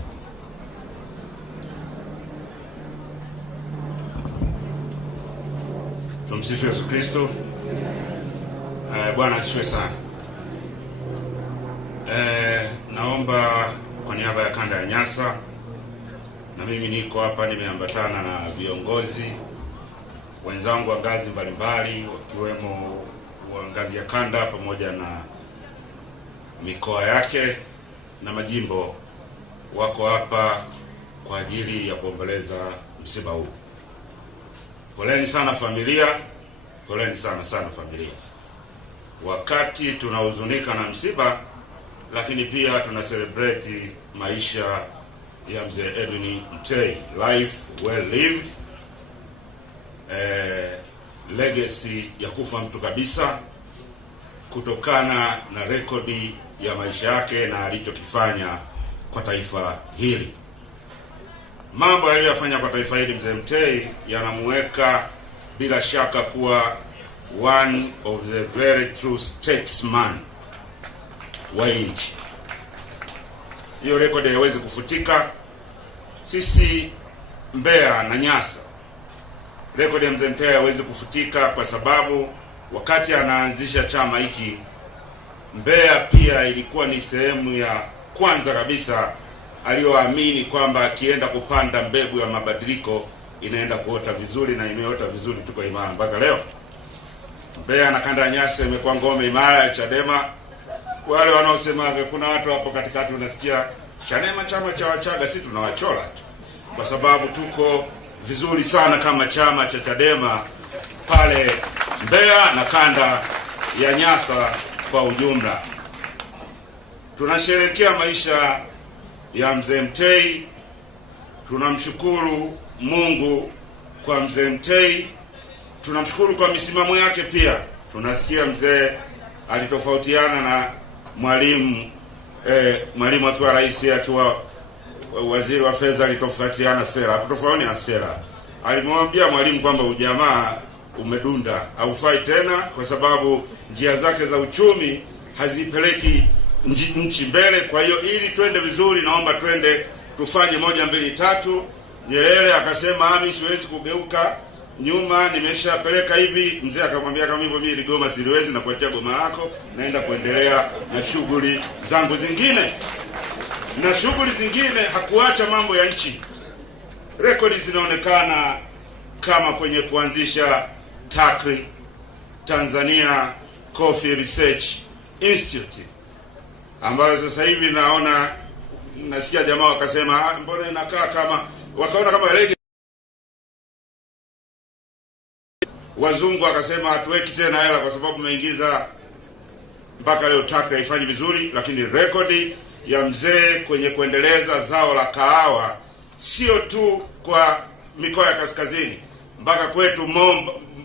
Tumsifu Yesu Kristo. Bwana asifiwe sana. Naomba kwa niaba ya kanda ya Nyasa, na mimi niko hapa nimeambatana na viongozi wenzangu wa ngazi mbalimbali, wakiwemo wa ngazi ya kanda pamoja na mikoa yake na majimbo, wako hapa kwa ajili ya kuomboleza msiba huu. Poleni sana familia, poleni sana familia. Wakati tunahuzunika na msiba, lakini pia tuna celebrate maisha ya mzee Edwin Mtei, life well lived, legacy ya kufa mtu kabisa, kutokana na rekodi ya maisha yake na alichokifanya kwa taifa hili. Mambo aliyofanya kwa taifa hili mzee Mtei yanamuweka bila shaka kuwa one of the very true statesman wa nchi. Hiyo rekodi haiwezi kufutika. Sisi Mbeya na Nyasa, rekodi ya mzee Mtei haiwezi kufutika, kwa sababu wakati anaanzisha chama hiki, Mbeya pia ilikuwa ni sehemu ya kwanza kabisa aliyoamini kwamba akienda kupanda mbegu ya mabadiliko inaenda kuota vizuri, na imeota vizuri, tuko imara mpaka leo. Mbeya na kanda ya Nyasa imekuwa ngome imara ya Chadema. Wale wanaosema kuna watu hapo katikati unasikia Chadema chama cha Wachaga, sisi tunawachola tu, kwa sababu tuko vizuri sana kama chama cha Chadema pale Mbeya na kanda ya Nyasa kwa ujumla. Tunasherehekea maisha ya mzee Mtei. Tunamshukuru Mungu kwa mzee Mtei, tunamshukuru kwa misimamo yake pia. Tunasikia mzee alitofautiana na Mwalimu Mwalimu akiwa rais, akiwa waziri wa fedha, alitofautiana sera, kutofautiana sera. Alimwambia Mwalimu kwamba ujamaa umedunda, haufai tena, kwa sababu njia zake za uchumi hazipeleki nchi mbele. Kwa hiyo ili twende vizuri, naomba twende tufanye 1 2 3. Nyerere akasema mimi siwezi kugeuka nyuma, nimeshapeleka hivi. Mzee akamwambia kama hivyo mimi Ligoma siliwezi, na kuachia goma lako, naenda kuendelea na shughuli zangu zingine. Na shughuli zingine hakuacha mambo ya nchi. Rekodi zinaonekana kama kwenye kuanzisha TACRI, Tanzania Coffee Research Institute, ambayo sasa hivi nasikia jamaa wakasema mbona inakaa wakaona kama legacy. Wazungu wakasema hatuweki tena hela kwa sababu umeingiza mpaka leo TACRA haifanyi vizuri, lakini rekodi ya mzee kwenye kuendeleza zao la kahawa sio tu kwa mikoa ya kaskazini, mpaka kwetu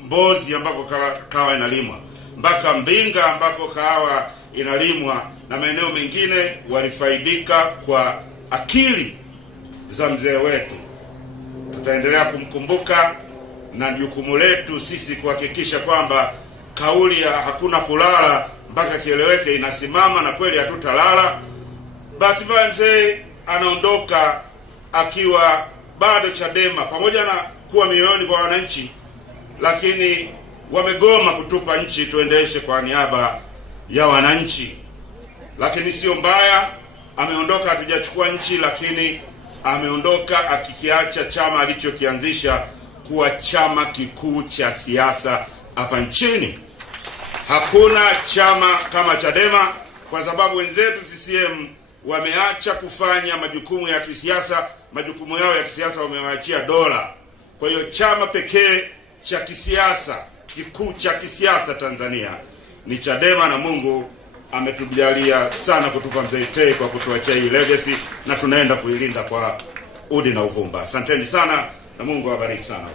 Mbozi ambako kahawa inalimwa, mpaka Mbinga ambako kahawa inalimwa na maeneo mengine, walifaidika kwa akili za mzee wetu. Tutaendelea kumkumbuka na jukumu letu sisi kuhakikisha kwamba kauli ya hakuna kulala mpaka kieleweke inasimama, na kweli hatutalala. Bahati mbaya mzee anaondoka akiwa bado Chadema, pamoja na kuwa mioyoni kwa wananchi, lakini wamegoma kutupa nchi tuendeshe kwa niaba ya wananchi. Lakini sio mbaya, ameondoka, hatujachukua nchi, lakini ameondoka akikiacha chama alichokianzisha kuwa chama kikuu cha siasa hapa nchini. Hakuna chama kama Chadema, kwa sababu wenzetu CCM wameacha kufanya majukumu ya kisiasa. Majukumu yao ya kisiasa wamewaachia dola. Kwa hiyo chama pekee cha kisiasa kikuu cha kisiasa Tanzania ni Chadema, na Mungu ametujalia sana kutupa mzee Tei kwa kutuachia hii legacy, na tunaenda kuilinda kwa udi na uvumba. Asanteni sana na Mungu awabariki sana.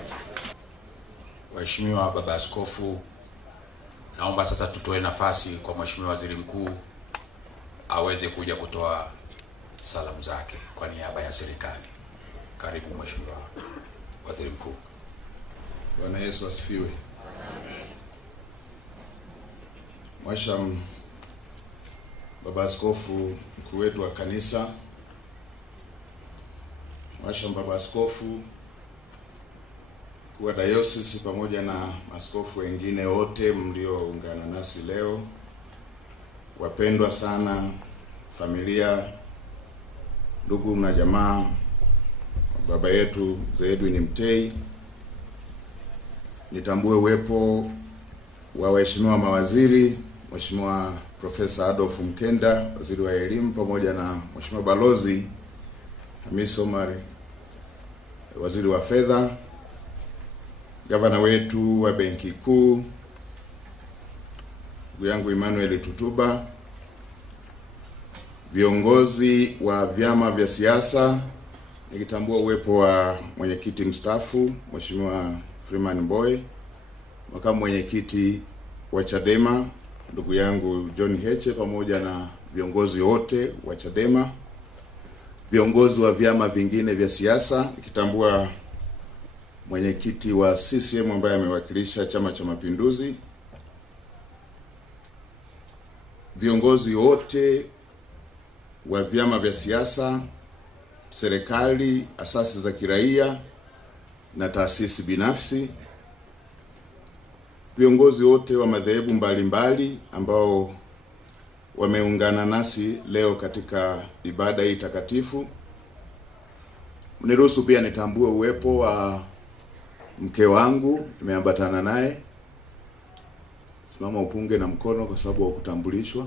Waheshimiwa Baba Askofu, naomba sasa tutoe nafasi kwa Mheshimiwa Waziri Mkuu aweze kuja kutoa salamu zake kwa niaba ya serikali. Karibu Mheshimiwa Waziri Mkuu. Bwana Yesu asifiwe. Mhashamu Baba Askofu mkuu wetu wa kanisa, Mhashamu Baba Askofu mkuu wa dayosisi, pamoja na askofu wengine wote mlioungana nasi leo, wapendwa sana, familia, ndugu na jamaa baba yetu Mzee Edwin Mtei, nitambue uwepo wa waheshimiwa mawaziri, Mheshimiwa Profesa Adolf Mkenda, waziri wa elimu, pamoja na Mheshimiwa Balozi Hamis Omar, waziri wa fedha, gavana wetu wa Benki Kuu, ndugu yangu Emmanuel Tutuba, viongozi wa vyama vya siasa, nikitambua uwepo wa mwenyekiti mstaafu Mheshimiwa Freeman Mbowe, makamu mwenyekiti wa Chadema ndugu yangu John Heche, pamoja na viongozi wote wa Chadema, viongozi wa vyama vingine vya siasa, nikitambua mwenyekiti wa CCM ambaye amewakilisha Chama cha Mapinduzi, viongozi wote wa vyama vya siasa, serikali, asasi za kiraia na taasisi binafsi, viongozi wote wa madhehebu mbalimbali ambao wameungana nasi leo katika ibada hii takatifu. Mniruhusu pia nitambue uwepo wa mke wangu, nimeambatana naye. Simama upunge na mkono kwa sababu wa kutambulishwa.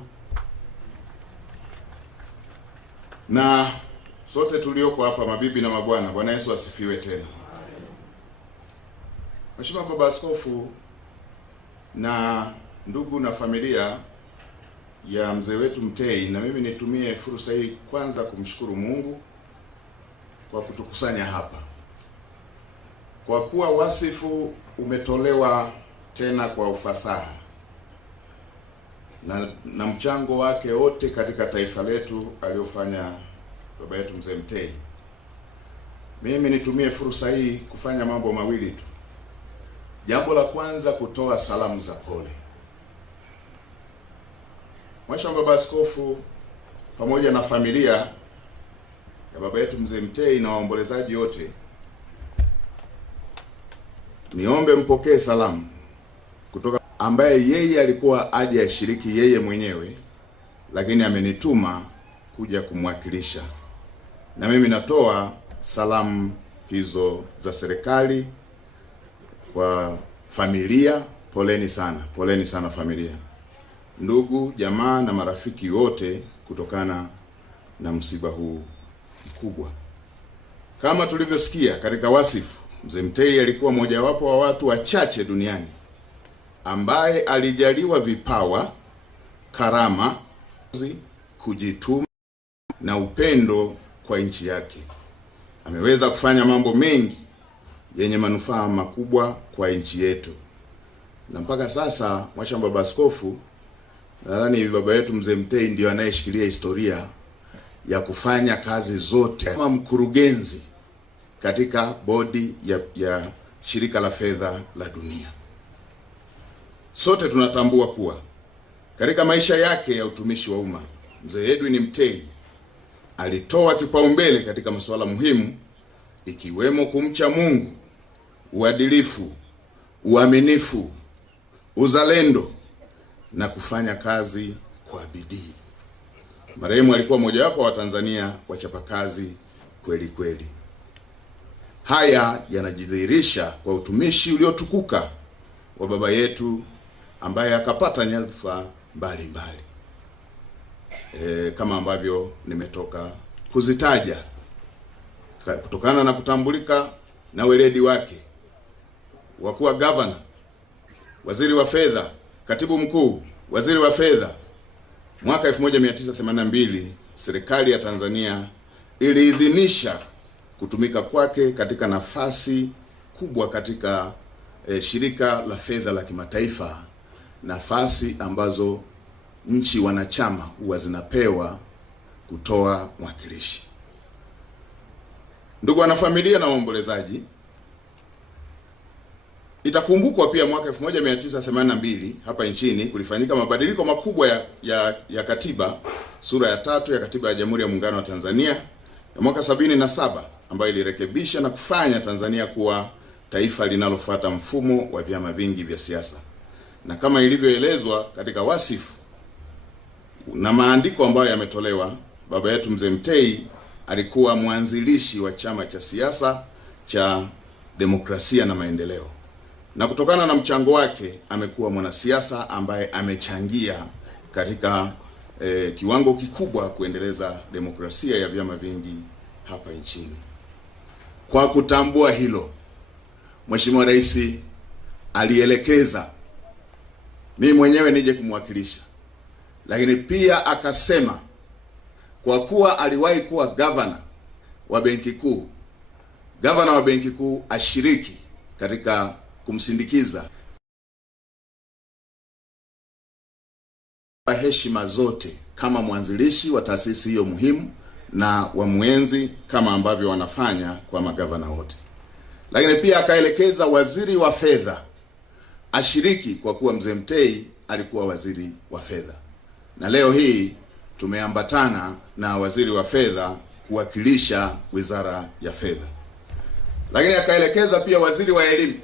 Na sote tulioko hapa, mabibi na mabwana, Bwana Yesu asifiwe tena. Mheshimiwa Baba Askofu na ndugu na familia ya mzee wetu Mtei, na mimi nitumie fursa hii kwanza kumshukuru Mungu kwa kutukusanya hapa, kwa kuwa wasifu umetolewa tena kwa ufasaha na mchango wake wote katika taifa letu aliofanya baba yetu mzee Mtei. Mimi nitumie fursa hii kufanya mambo mawili tu. Jambo la kwanza, kutoa salamu za pole. Mhashamu Baba Askofu pamoja na familia ya baba yetu mzee Mtei na waombolezaji wote, niombe mpokee salamu kutoka ambaye yeye alikuwa aje ashiriki yeye mwenyewe, lakini amenituma kuja kumwakilisha. Na mimi natoa salamu hizo za serikali kwa familia. Poleni sana familia, ndugu, jamaa na marafiki wote kutokana na msiba huu mkubwa. Kama tulivyosikia katika wasifu, Mzee Mtei alikuwa mojawapo wa watu wachache duniani ambaye alijaliwa vipawa, karama, kujituma na upendo kwa nchi yake. Ameweza kufanya mambo mengi yenye manufaa makubwa kwa nchi yetu. Na mpaka sasa, Mhashamu Baba Askofu, nadhani baba yetu Mzee Mtei ndio anayeshikilia historia ya kufanya kazi zote kama mkurugenzi katika bodi ya shirika la fedha la dunia. Sote tunatambua kuwa katika maisha yake ya utumishi wa umma, Mzee Edwin Mtei alitoa kipaumbele katika masuala muhimu ikiwemo kumcha Mungu, uadilifu, uaminifu, uzalendo na kufanya kazi kwa bidii. Marehemu alikuwa mojawapo wa Tanzania wachapakazi kweli kweli. Haya yanajidhihirisha kwa utumishi uliotukuka wa baba yetu ambaye akapata nyadhifa mbalimbali kama ambavyo nimetoka kuzitaja, kutokana na kutambulika na weledi wake wa kuwa gavana, waziri wa fedha, katibu mkuu, waziri wa fedha. Mwaka 1982 serikali ya Tanzania iliidhinisha kutumika kwake katika nafasi kubwa katika shirika la fedha la kimataifa, nafasi ambazo nchi wanachama huwa zinapewa kutoa mwakilishi. Ndugu wanafamilia na waombolezaji, itakumbukwa pia mwaka 1982 hapa nchini kulifanyika mabadiliko makubwa ya katiba, sura ya 3 ya katiba ya Jamhuri ya Muungano wa Tanzania ya mwaka 77, ambayo ilirekebisha na kufanya Tanzania kuwa taifa linalofuata mfumo wa vyama vingi vya siasa. Na kama ilivyoelezwa katika wasifu na maandiko ambayo yametolewa, baba yetu Mzee Mtei alikuwa mwanzilishi wa chama cha siasa cha Demokrasia na Maendeleo. Na kutokana na mchango wake amekuwa mwanasiasa ambaye amechangia katika kiwango kikubwa kuendeleza demokrasia ya vyama vingi hapa nchini. Kwa kutambua hilo, Mheshimiwa Rais alielekeza mimi mwenyewe nije kumwakilisha, lakini pia akasema kwa kuwa aliwahi kuwa gavana wa Benki Kuu, gavana wa Benki Kuu ashiriki katika kumsindikiza kwa heshima zote kama mwanzilishi wa taasisi hiyo muhimu na wa muenzi kama ambavyo wanafanya kwa magavana wote. Lakini pia akaelekeza waziri wa fedha ashiriki kwa kuwa Mzee Mtei alikuwa waziri wa fedha. Na leo hii tumeambatana na waziri wa fedha kuwakilisha Wizara ya Fedha. Lakini akaelekeza pia waziri wa elimu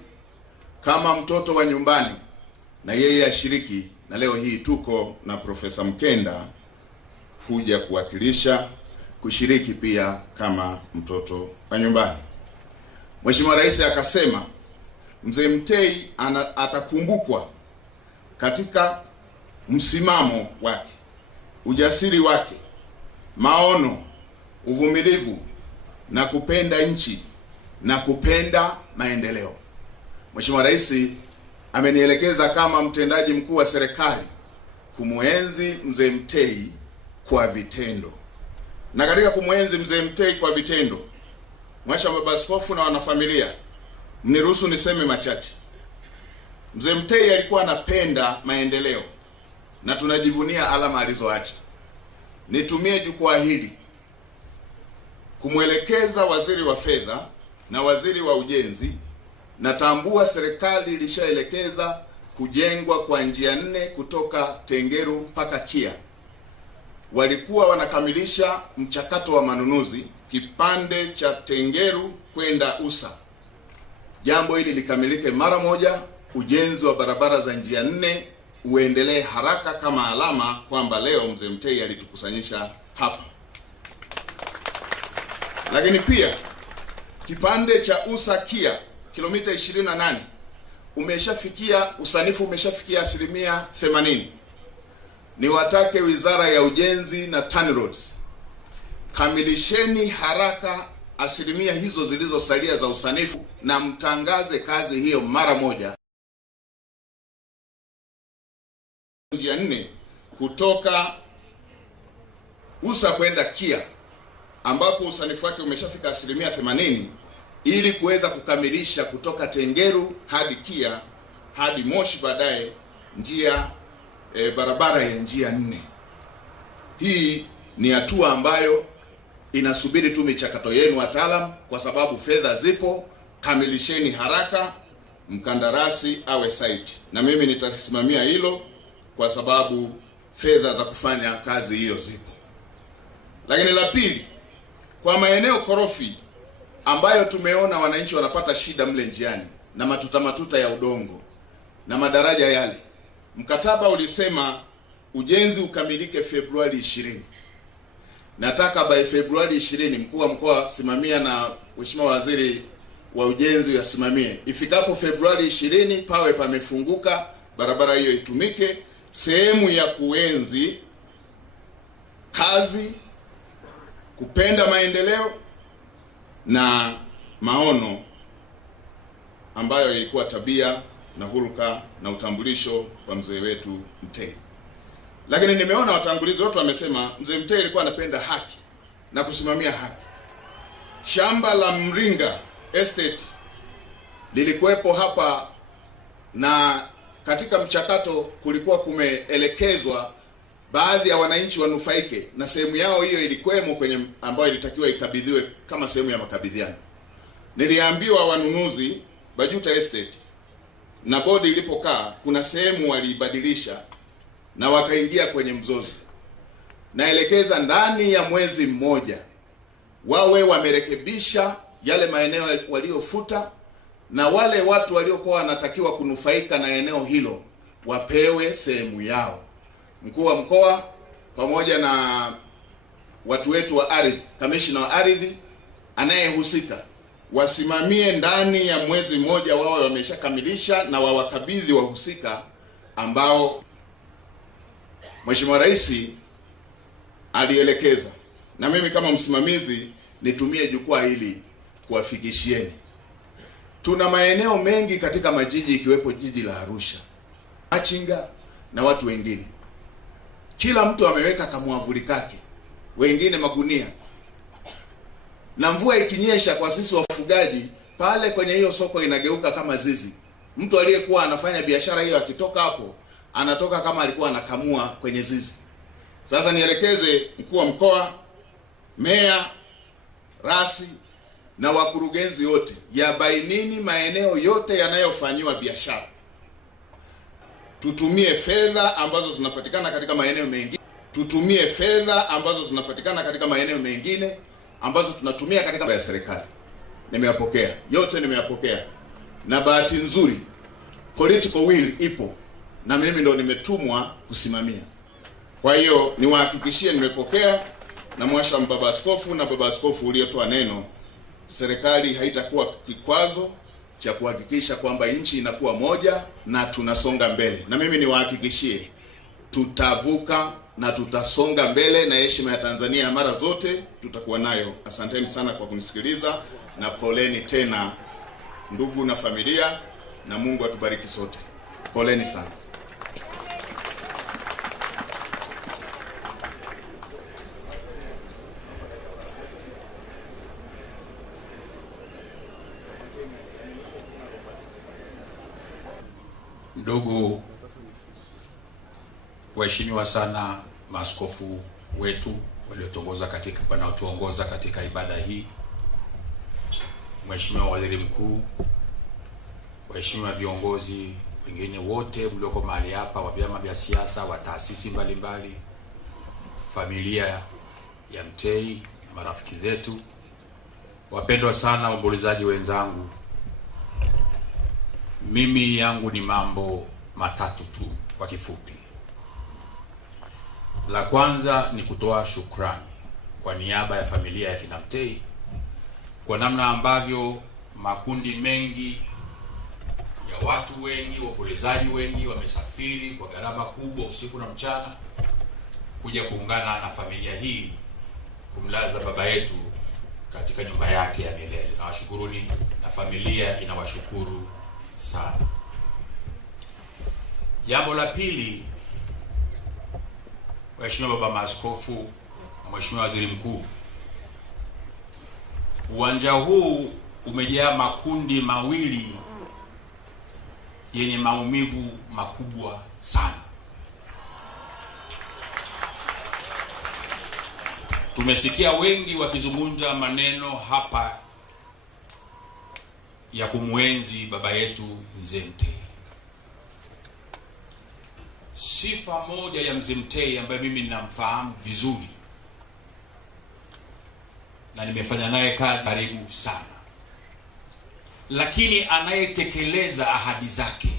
kama mtoto wa nyumbani na yeye ashiriki, na leo hii tuko na Profesa Mkenda kuja kushiriki pia kama mtoto wa nyumbani. Mheshimiwa Rais akasema Mzee Mtei atakumbukwa katika msimamo wake, ujasiri wake, maono, uvumilivu na kupenda nchi na kupenda maendeleo. Mheshimiwa Rais amenielekeza kama mtendaji mkuu wa serikali kumwenzi Mzee Mtei kwa vitendo. Na katika kumwenzi Mzee Mtei kwa vitendo, Mhashamu Baba Askofu na wanafamilia, mniruhusu niseme machache. Mzee Mtei alikuwa anapenda maendeleo na tunajivunia alama alizoacha. Nitumie jukwaa hili kumwelekeza waziri wa fedha na waziri wa ujenzi. Natambua serikali ilishaelekeza kujengwa kwa njia 4 kutoka Tengeru mpaka Kia. Walikuwa wanakamilisha mchakato wa manunuzi kipande cha Tengeru kwenda Usa. Jambo hili likamilike mara moja, ujenzi wa barabara za njia 4 uendelee haraka kama alama kwamba leo Mzee Mtei alitukusanyisha hapa. Lakini pia kipande cha Usa Kia kilomita 28 usanifu umeshafikia 80%. Niwatake Wizara ya Ujenzi na TANROADS, kamilisheni haraka asilimia hizo zilizosalia za usanifu na mtangaze kazi hiyo mara moja. Njia 4 kutoka Usa kwenda Kia, ambapo usanifu wake umeshafika asilimia 80, ili kuweza kukamilisha kutoka Tengeru hadi Kia hadi Moshi, baadaye njia barabara ya njia 4. Hii ni hatua ambayo inasubiri tu michakato yenu wataalamu, kwa sababu fedha zipo. Kamilisheni haraka, mkandarasi awe site, na mimi nitasimamia hilo kwa sababu fedha za kufanya kazi hiyo zipo. Lakini la pili, kwa maeneo korofi ambayo tumeona wananchi wanapata shida mle njiani na matuta ya udongo na madaraja yale, mkataba ulisema ujenzi ukamilike Februari 20. Nataka by Februari 20 mkuu wa mkoa simamia na Mheshimiwa Waziri wa Ujenzi asimamie. Ifikapo Februari 20 pawe pamefunguka, barabara hiyo itumike, sehemu ya kuenzi kazi, kupenda maendeleo na maono ambayo ilikuwa tabia na hulka na utambulisho wa mzee wetu Mtei. Lakini nimeona watangulizi wote wamesema mzee Mtei alikuwa anapenda haki na kusimamia haki. Shamba la Mringa Estate lilikuwepo hapa, na katika mchakato kulikuwa kumeelekezwa baadhi ya wananchi wanufaike na sehemu yao, hiyo ilikuwemo kwenye ambayo ilitakiwa ikabidhiwe kama sehemu ya makabidhiano. Niliambiwa wanunuzi Bajuta Estate na bodi ilipokaa, kuna sehemu waliibadilisha na wakaingia kwenye mzozo. Naelekeza ndani ya mwezi mmoja wawe wamerekebisha yale maeneo waliofuta, na wale watu waliokuwa wanatakiwa kunufaika na eneo hilo wapewe sehemu yao. Mkuu wa mkoa pamoja na watu wetu wa ardhi, kamishna wa ardhi anayehusika, wasimamie ndani ya mwezi mmoja wawe wameshakamilisha na wawakabidhi wahusika ambao Mheshimiwa Rais alielekeza, na mimi kama msimamizi nitumie jukwaa hili kuwafikishieni. Tuna maeneo mengi katika majiji ikiwepo jiji la Arusha, machinga na watu wengine, kila mtu ameweka kamwavuli kake, wengine magunia, na mvua ikinyesha kwa sisi wafugaji pale kwenye hiyo soko inageuka kama zizi. Mtu aliyekuwa anafanya biashara hiyo akitoka hapo anatoka kama alikuwa anakamua kwenye zizi. Sasa nielekeze mkuu wa mkoa, meya, rasi na wakurugenzi wote, yabainini maeneo yote yanayofanywa biashara. Tutumie fedha ambazo zinapatikana katika maeneo mengine. Tutumie fedha ambazo zinapatikana katika maeneo mengine ambazo tunatumia katika ya serikali. Nimeyapokea yote, nimeyapokea, na bahati nzuri political will ipo na mimi ndo nimetumwa kusimamia. Kwa hiyo niwahakikishie nimepokea, na mwasha baba askofu na baba askofu uliotoa neno, serikali haitakuwa kikwazo cha kuhakikisha kwamba nchi inakuwa moja na tunasonga mbele. Na mimi niwahakikishie tutavuka na tutasonga mbele, na heshima ya Tanzania mara zote tutakuwa nayo. Asanteni sana kwa kunisikiliza, na poleni tena ndugu na familia, na Mungu atubariki sote. Poleni sana. Ndugu waheshimiwa sana maaskofu wetu wanaotuongoza katika ibada hii, Mheshimiwa Waziri Mkuu, waheshimiwa viongozi wengine wote mlioko mahali hapa, wa vyama vya siasa, wa taasisi mbalimbali, familia ya Mtei, marafiki zetu, wapendwa sana waombolezaji wenzangu. Mimi yangu ni mambo matatu tu kwa kifupi. La kwanza ni kutoa shukrani kwa niaba ya familia ya kina Mtei kwa namna ambavyo makundi mengi ya watu wengi, waombolezaji wengi wamesafiri kwa gharama kubwa usiku na mchana kuja kuungana na familia hii kumlaza baba yetu katika nyumba yake ya milele. Nawashukuruni na familia inawashukuru sana. Jambo la pili, Mheshimiwa Baba Maaskofu na Mheshimiwa Waziri Mkuu, uwanja huu umejaa makundi mawili yenye maumivu makubwa sana. Tumesikia wengi wakizungumza maneno hapa ya kumwenzi baba yetu Mzee Mtei. Sifa moja ya Mzee Mtei ambaye mimi ninamfahamu vizuri na nimefanya naye kazi karibu sana, lakini anayetekeleza ahadi zake.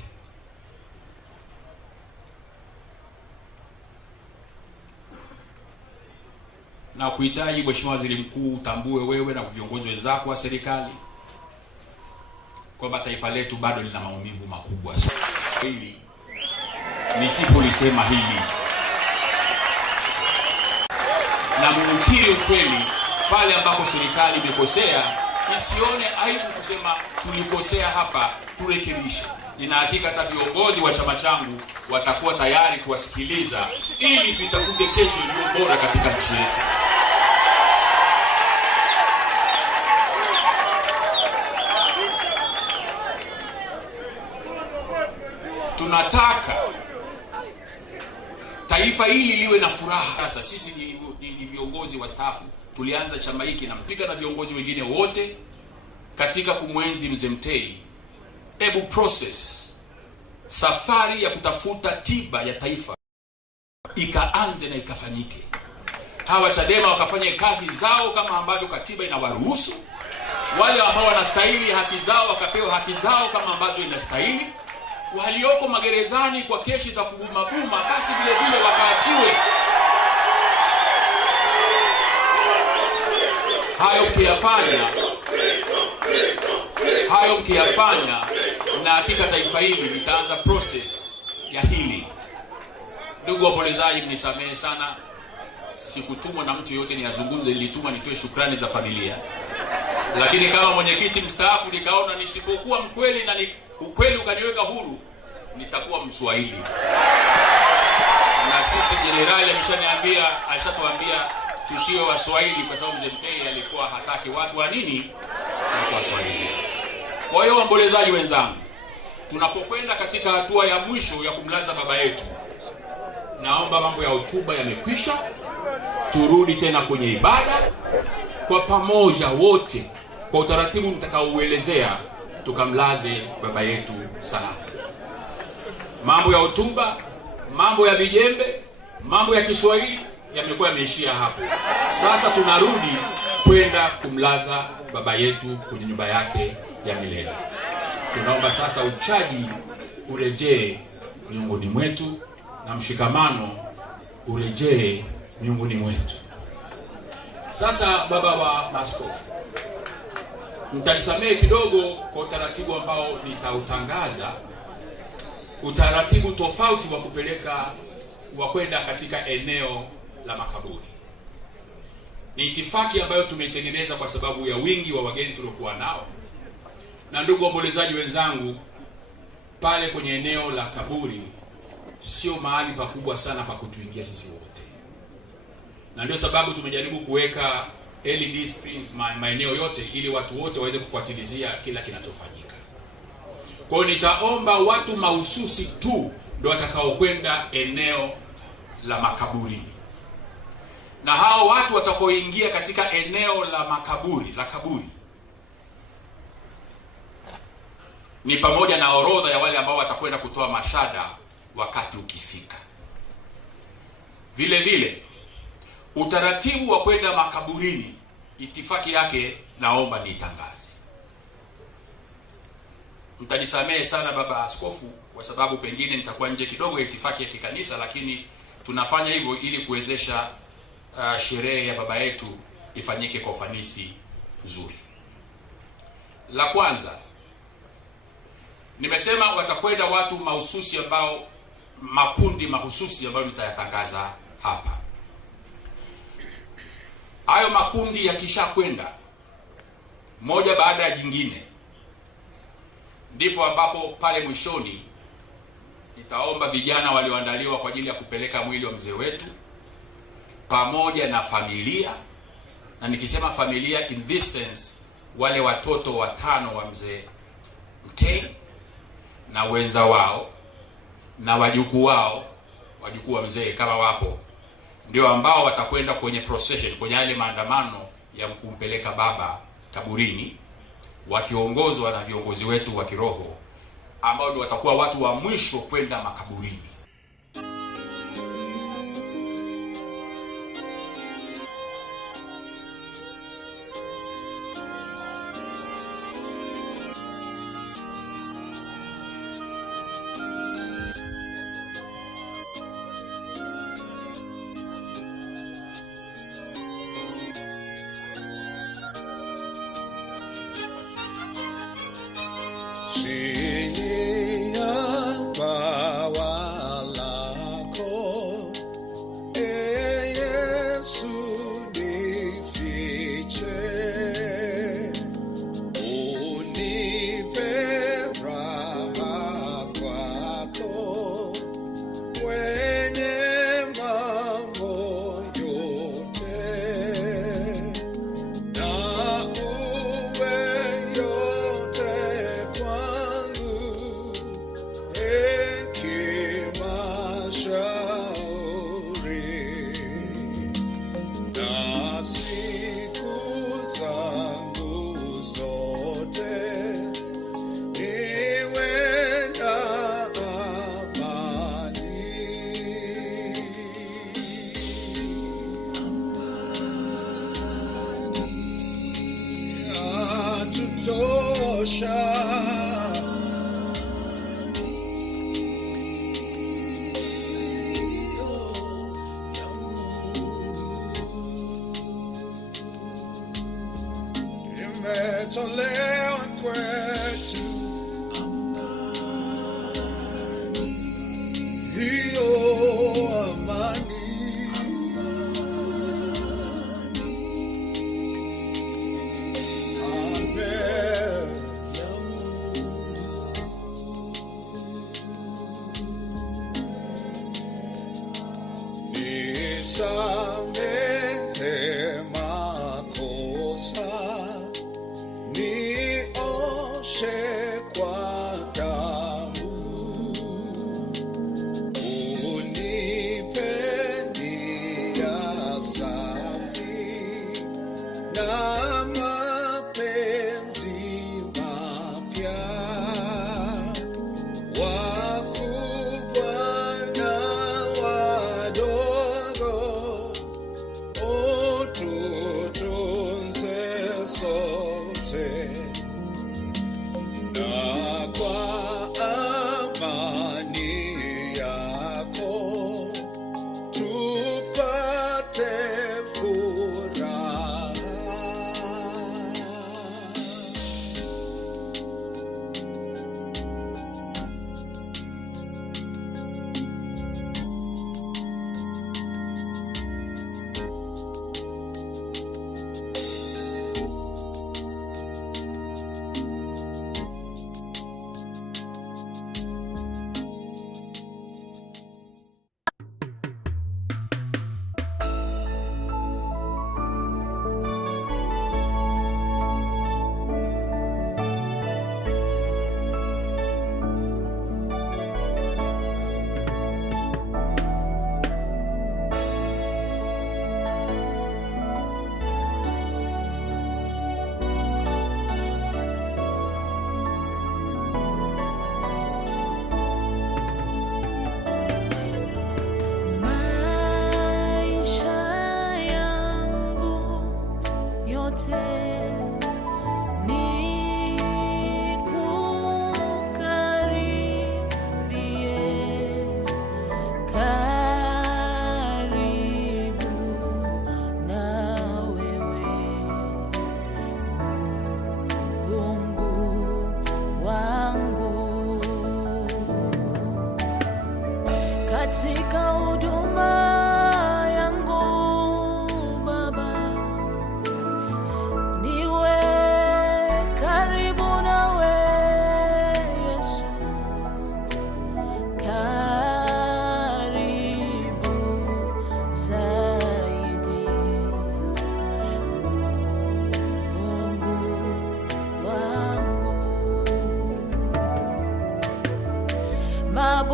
Na kuhitaji Mheshimiwa Waziri Mkuu utambue wewe na viongozi wenzako wa serikali kwamba taifa letu bado lina maumivu makubwa sana. Hili nisipolisema hili na mukiri ukweli, pale ambapo serikali imekosea isione aibu kusema tulikosea hapa, turekebishe. Nina hakika hata viongozi wa chama changu watakuwa tayari kuwasikiliza ili tutafute kesho iliyo bora katika nchi yetu. Tunataka taifa hili liwe na furaha. Sasa sisi ni viongozi wastaafu, tulianza chama hiki na mfika na viongozi wengine wote katika kumwenzi Mzee Mtei. Ebu process safari ya kutafuta tiba ya taifa ikaanze na ikafanyike. Hawa Chadema wakafanye kazi zao kama ambavyo katiba inawaruhusu. Wale ambao wanastahili haki zao wakapewa haki zao kama ambazo inastahili. Walioko magerezani kwa kesi za kubuma basi vile vile wakaachiwe. Hayo mkiyafanya na hakika taifa hili litaanza process ya hili. Ndugu waombolezaji, mnisamehe sana, sikutumwa na mtu yote niyazungumze, nilitumwa nitoe shukrani za familia. Lakini kama mwenyekiti mstaafu nikaona nisipokuwa mkweli na ukweli ukaniweka huru, nitakuwa Mswahili. Na sisi jenerali alishatuambia tusiwe Waswahili kwa sababu Mzee Mtei alikuwa hataki watu wa nini na Waswahili. Kwa hiyo waombolezaji wenzangu, tunapokwenda katika hatua ya mwisho ya kumlaza baba yetu, naomba mambo ya hotuba yamekwisha, turudi tena kwenye ibada kwa pamoja wote kwa utaratibu nitakaouelezea, tukamlaze baba yetu salama. Mambo ya hotuba, mambo ya vijembe, mambo ya Kiswahili yamekuwa yameishia hapo. Sasa tunarudi kwenda kumlaza baba yetu kwenye nyumba yake ya milele. Tunaomba sasa uchaji urejee miongoni mwetu na mshikamano urejee miongoni mwetu. Sasa baba wa maaskofu, mtanisamehe kidogo kwa utaratibu ambao nitautangaza, utaratibu tofauti wa kupeleka wa kwenda katika eneo la makaburi. Ni itifaki ambayo tumeitengeneza kwa sababu ya wingi wa wageni tuliokuwa nao. Na ndugu waombolezaji wenzangu, pale kwenye eneo la kaburi sio mahali pakubwa sana pa kutuingia sisi wote. Na ndio sababu tumejaribu kuweka LED screens maeneo yote ili watu wote waweze kufuatilizia kila kinachofanyika. Kwa hiyo nitaomba watu mahususi tu ndio watakaokwenda eneo la makaburini. Na hao watu watakaoingia katika eneo la kaburi ni pamoja na orodha ya wale ambao watakwenda kutoa mashada wakati ukifika. Vile vile utaratibu wa kwenda makaburini, itifaki yake naomba niitangaze. Mtanisamehe sana baba askofu kwa sababu pengine nitakuwa nje kidogo ya itifaki ya kikanisa, lakini tunafanya hivyo ili kuwezesha sherehe ya baba yetu ifanyike kwa ufanisi mzuri. La kwanza, nimesema watakwenda watu mahususi ambao makundi mahususi ambayo nitayatangaza hapa. Hayo makundi yakishakwenda moja baada ya jingine, ndipo ambapo pale mwishoni nitaomba vijana walioandaliwa kwa ajili ya kupeleka mwili wa mzee wetu pamoja na familia, na nikisema familia in this sense, wale watoto 5 wa mzee Mtei na wenza wao na wajukuu wao, wajukuu wa mzee kama wapo, ndio ambao watakwenda kwenye procession, kwenye yale maandamano ya kumpeleka baba kaburini, wakiongozwa na viongozi wetu wa kiroho ambao ndio watakuwa watu wa mwisho kwenda makaburini. Chini ya bawa lako, Yesu nifiche, unipe raha kwako, kwenye mambo yote, na uwe yote kwangu, hekima, shauri, na siku zangu zote niwe na amani. Atutosha imetolewa kwetu hiyo amani. Amen. Nisamehe makosa, nioshe kwa damu, unipe nia safi na mapenzi mapya, wakubwa na wadogo, ututunze sote, na kwa amani yako tupate furaha. katika huduma yangu Baba, niwe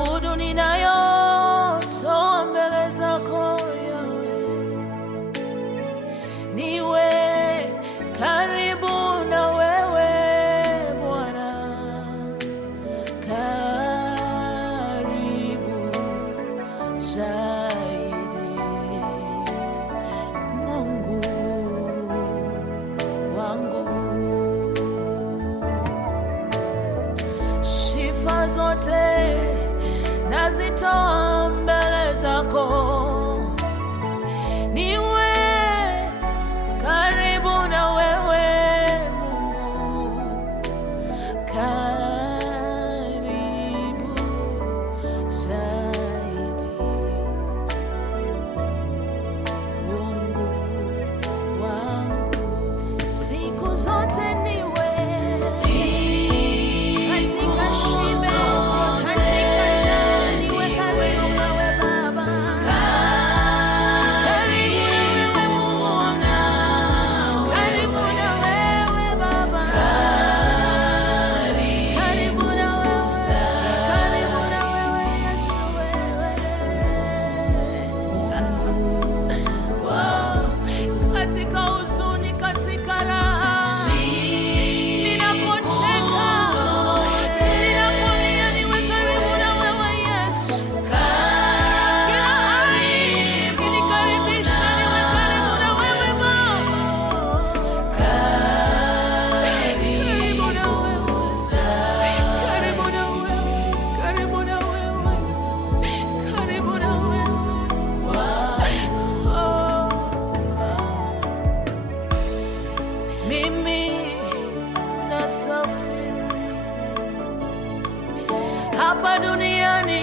maabudu ninayotoa mbele zako Yawe, niwe karibu na wewe Bwana, karibu zaidi, Mungu wangu. Sifa zote nazitoa mbele zako, niwe karibu na wewe Mungu, karibu zaidi, Mungu wangu. Siku zote niwe katika shibe, katika njaa, niwe karibu nawe Baba, karibu na wewe Baba, karibu na wewe, karibu na wewe Yesu, wewe katika huzuni, katika raha, ninapocheka, ninapolia, niwe karibu na wewe Yesu. Kila hali ikinikaribisha, niwe karibu na wewe Baba, karibu na wewe, karibu na wewe, karibu na wewe, karibu na wewe. Mimi nasafiri hapa duniani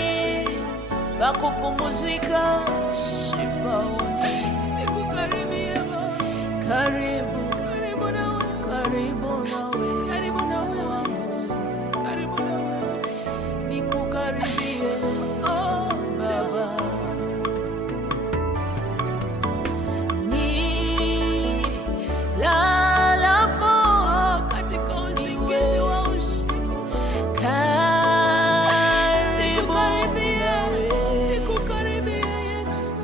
pa kupumzika, sipaoni nikukaribie Baba, karibu, karibu na wewe, karibu na wewe, karibu na wewe Yesu, karibu na wewe, nikukaribie oh Baba. Lalapo katika usingizi wa usiku, karibu, nikukaribie Yesu,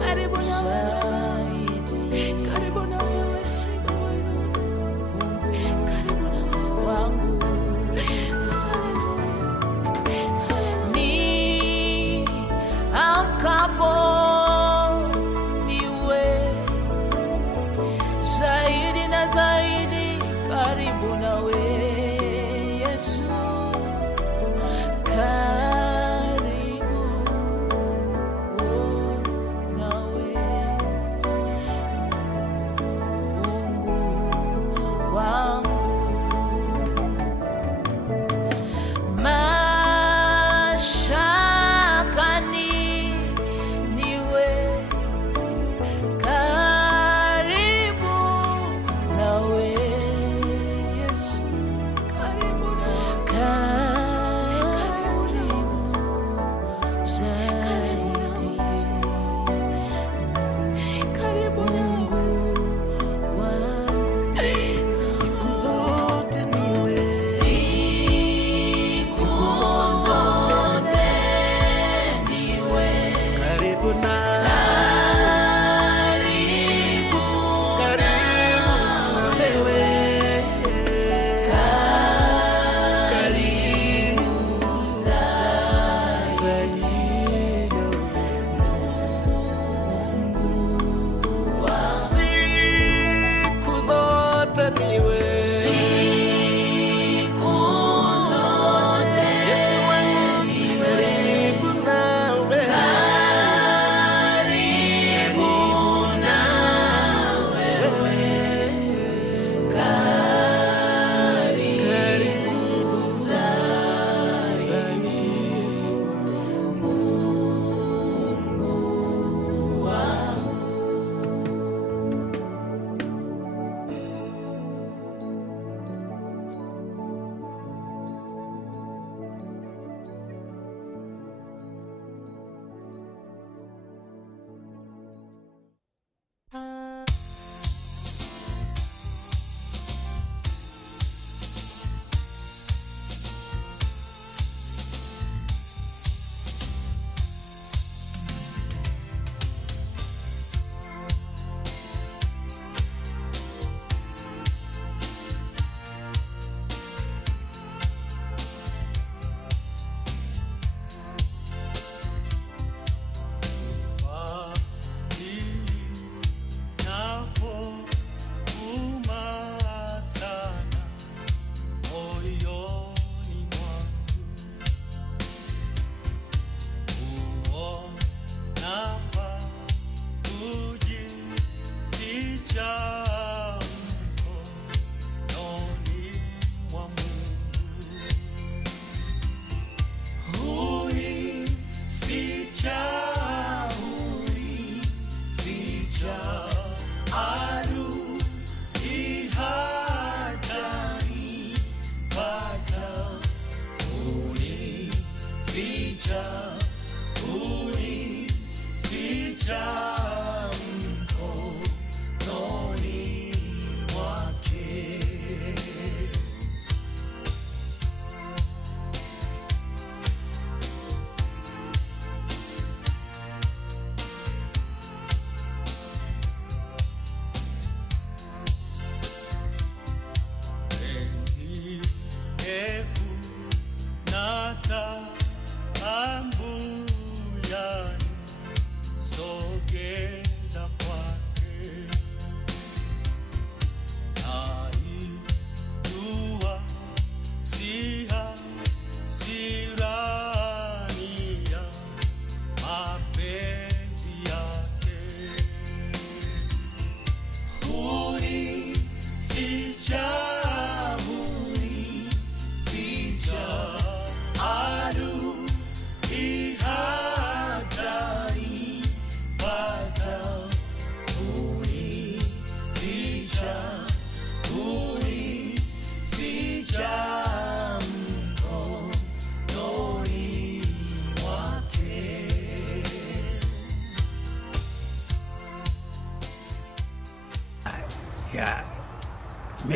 karibu zaidi,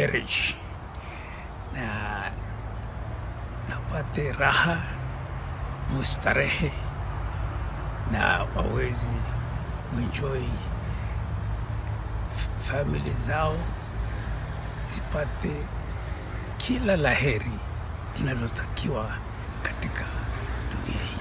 marriage, na napate raha mustarehe na wawezi kuenjoy family zao, zipate kila laheri linalotakiwa katika dunia hii.